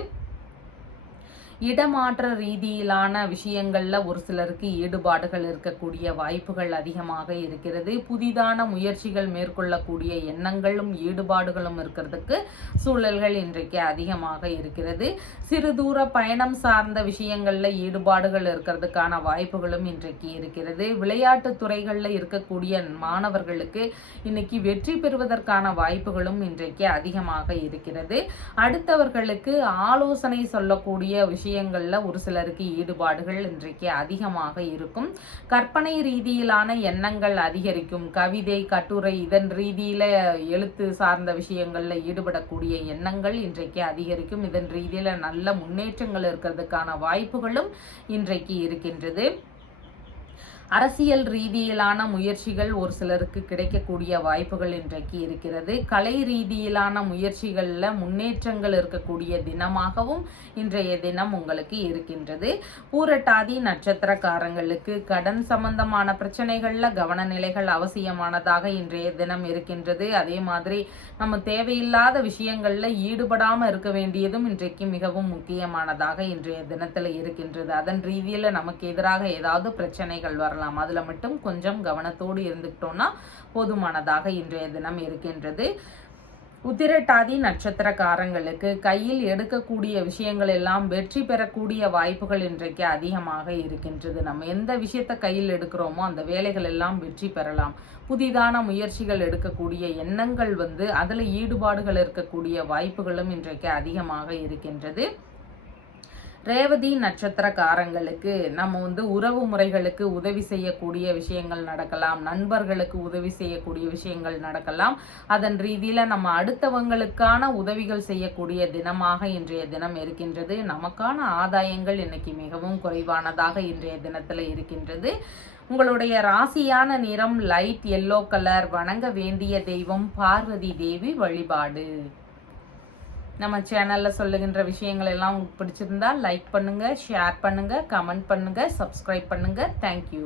இடமாற்ற ரீதியிலான விஷயங்கள்ல ஒரு சிலருக்கு ஈடுபாடுகள் இருக்கக்கூடிய வாய்ப்புகள் அதிகமாக இருக்கிறது. புதிதான முயற்சிகள் மேற்கொள்ளக்கூடிய எண்ணங்களும் ஈடுபாடுகளும் இருக்கிறதுக்கு சூழல்கள் இன்றைக்கு அதிகமாக இருக்கிறது. சிறு தூர பயணம் சார்ந்த விஷயங்கள்ல ஈடுபாடுகள் இருக்கிறதுக்கான வாய்ப்புகளும் இன்றைக்கு இருக்கிறது. விளையாட்டு துறைகள்ல இருக்கக்கூடிய மாணவர்களுக்கு இன்னைக்கு வெற்றி பெறுவதற்கான வாய்ப்புகளும் இன்றைக்கு அதிகமாக இருக்கிறது. அடுத்தவர்களுக்கு ஆலோசனை சொல்லக்கூடிய விஷயங்கள்ல ஒரு சிலருக்கு ஈடுபாடுகள் இன்றைக்கு அதிகமாக இருக்கும். கற்பனை ரீதியிலான எண்ணங்கள் அதிகரிக்கும். கவிதை கட்டுரை இதன் ரீதியில எழுத்து சார்ந்த விஷயங்கள்ல ஈடுபடக்கூடிய எண்ணங்கள் இன்றைக்கு அதிகரிக்கும். இதன் ரீதியில நல்ல முன்னேற்றங்கள் இருக்கிறதுக்கான வாய்ப்புகளும் இன்றைக்கு இருக்கின்றது. அரசியல் ரீதியிலான முயற்சிகள் ஒரு சிலருக்கு கிடைக்கக்கூடிய வாய்ப்புகள் இன்றைக்கு இருக்கிறது. கலை ரீதியிலான முயற்சிகள்ல முன்னேற்றங்கள் இருக்கக்கூடிய தினமாகவும் இன்றைய தினம் உங்களுக்கு இருக்கின்றது. பூரட்டாதி நட்சத்திரக்காரங்களுக்கு கடன் சம்பந்தமான பிரச்சனைகள்ல கவன நிலைகள் அவசியமானதாக இன்றைய தினம் இருக்கின்றது. அதே மாதிரி நம்ம தேவையில்லாத விஷயங்கள்ல ஈடுபடாம இருக்க வேண்டியதும் இன்றைக்கு மிகவும் முக்கியமானதாக இன்றைய தினத்துல இருக்கின்றது. அதன் ரீதியில நமக்கு எதிராக ஏதாவது பிரச்சனைகள் வரலாம். அதுல மட்டும் கொஞ்சம் கவனத்தோடு இருந்துக்கிட்டோம்னா போதுமானதாக இன்றைய தினம் இருக்கின்றது. உத்திரட்டாதி நட்சத்திரக்காரங்களுக்கு கையில் எடுக்கக்கூடிய விஷயங்கள் எல்லாம் வெற்றி பெறக்கூடிய வாய்ப்புகள் இன்றைக்கு அதிகமாக இருக்கின்றது. நம்ம எந்த விஷயத்தை கையில் எடுக்கிறோமோ அந்த வேலைகள் எல்லாம் வெற்றி பெறலாம். புதிதான முயற்சிகள் எடுக்கக்கூடிய எண்ணங்கள் அதுல ஈடுபாடுகள் இருக்கக்கூடிய வாய்ப்புகளும் இன்றைக்கு அதிகமாக இருக்கின்றது. ரேவதி நட்சத்திரக்காரங்களுக்கு நம்ம உறவு முறைகளுக்கு உதவி செய்யக்கூடிய விஷயங்கள் நடக்கலாம். நண்பர்களுக்கு உதவி செய்யக்கூடிய விஷயங்கள் நடக்கலாம். அதன் ரீதியில நம்ம அடுத்தவங்களுக்கான உதவிகள் செய்யக்கூடிய தினமாக இன்றைய தினம் இருக்கின்றது. நமக்கான ஆதாயங்கள் இன்னைக்கு மிகவும் குறைவானதாக இன்றைய தினத்துல இருக்கின்றது. உங்களுடைய ராசியான நிறம் லைட் எல்லோ கலர். வணங்க வேண்டிய தெய்வம் பார்வதி தேவி வழிபாடு. நம்ம சேனல்ல சொல்லுகின்ற விஷயங்கள் எல்லாம் உங்களுக்கு பிடிச்சிருந்தா லைக் பண்ணுங்க, ஷேர் பண்ணுங்க, கமெண்ட் பண்ணுங்க, சப்ஸ்கிரைப் பண்ணுங்க. தேங்க்யூ.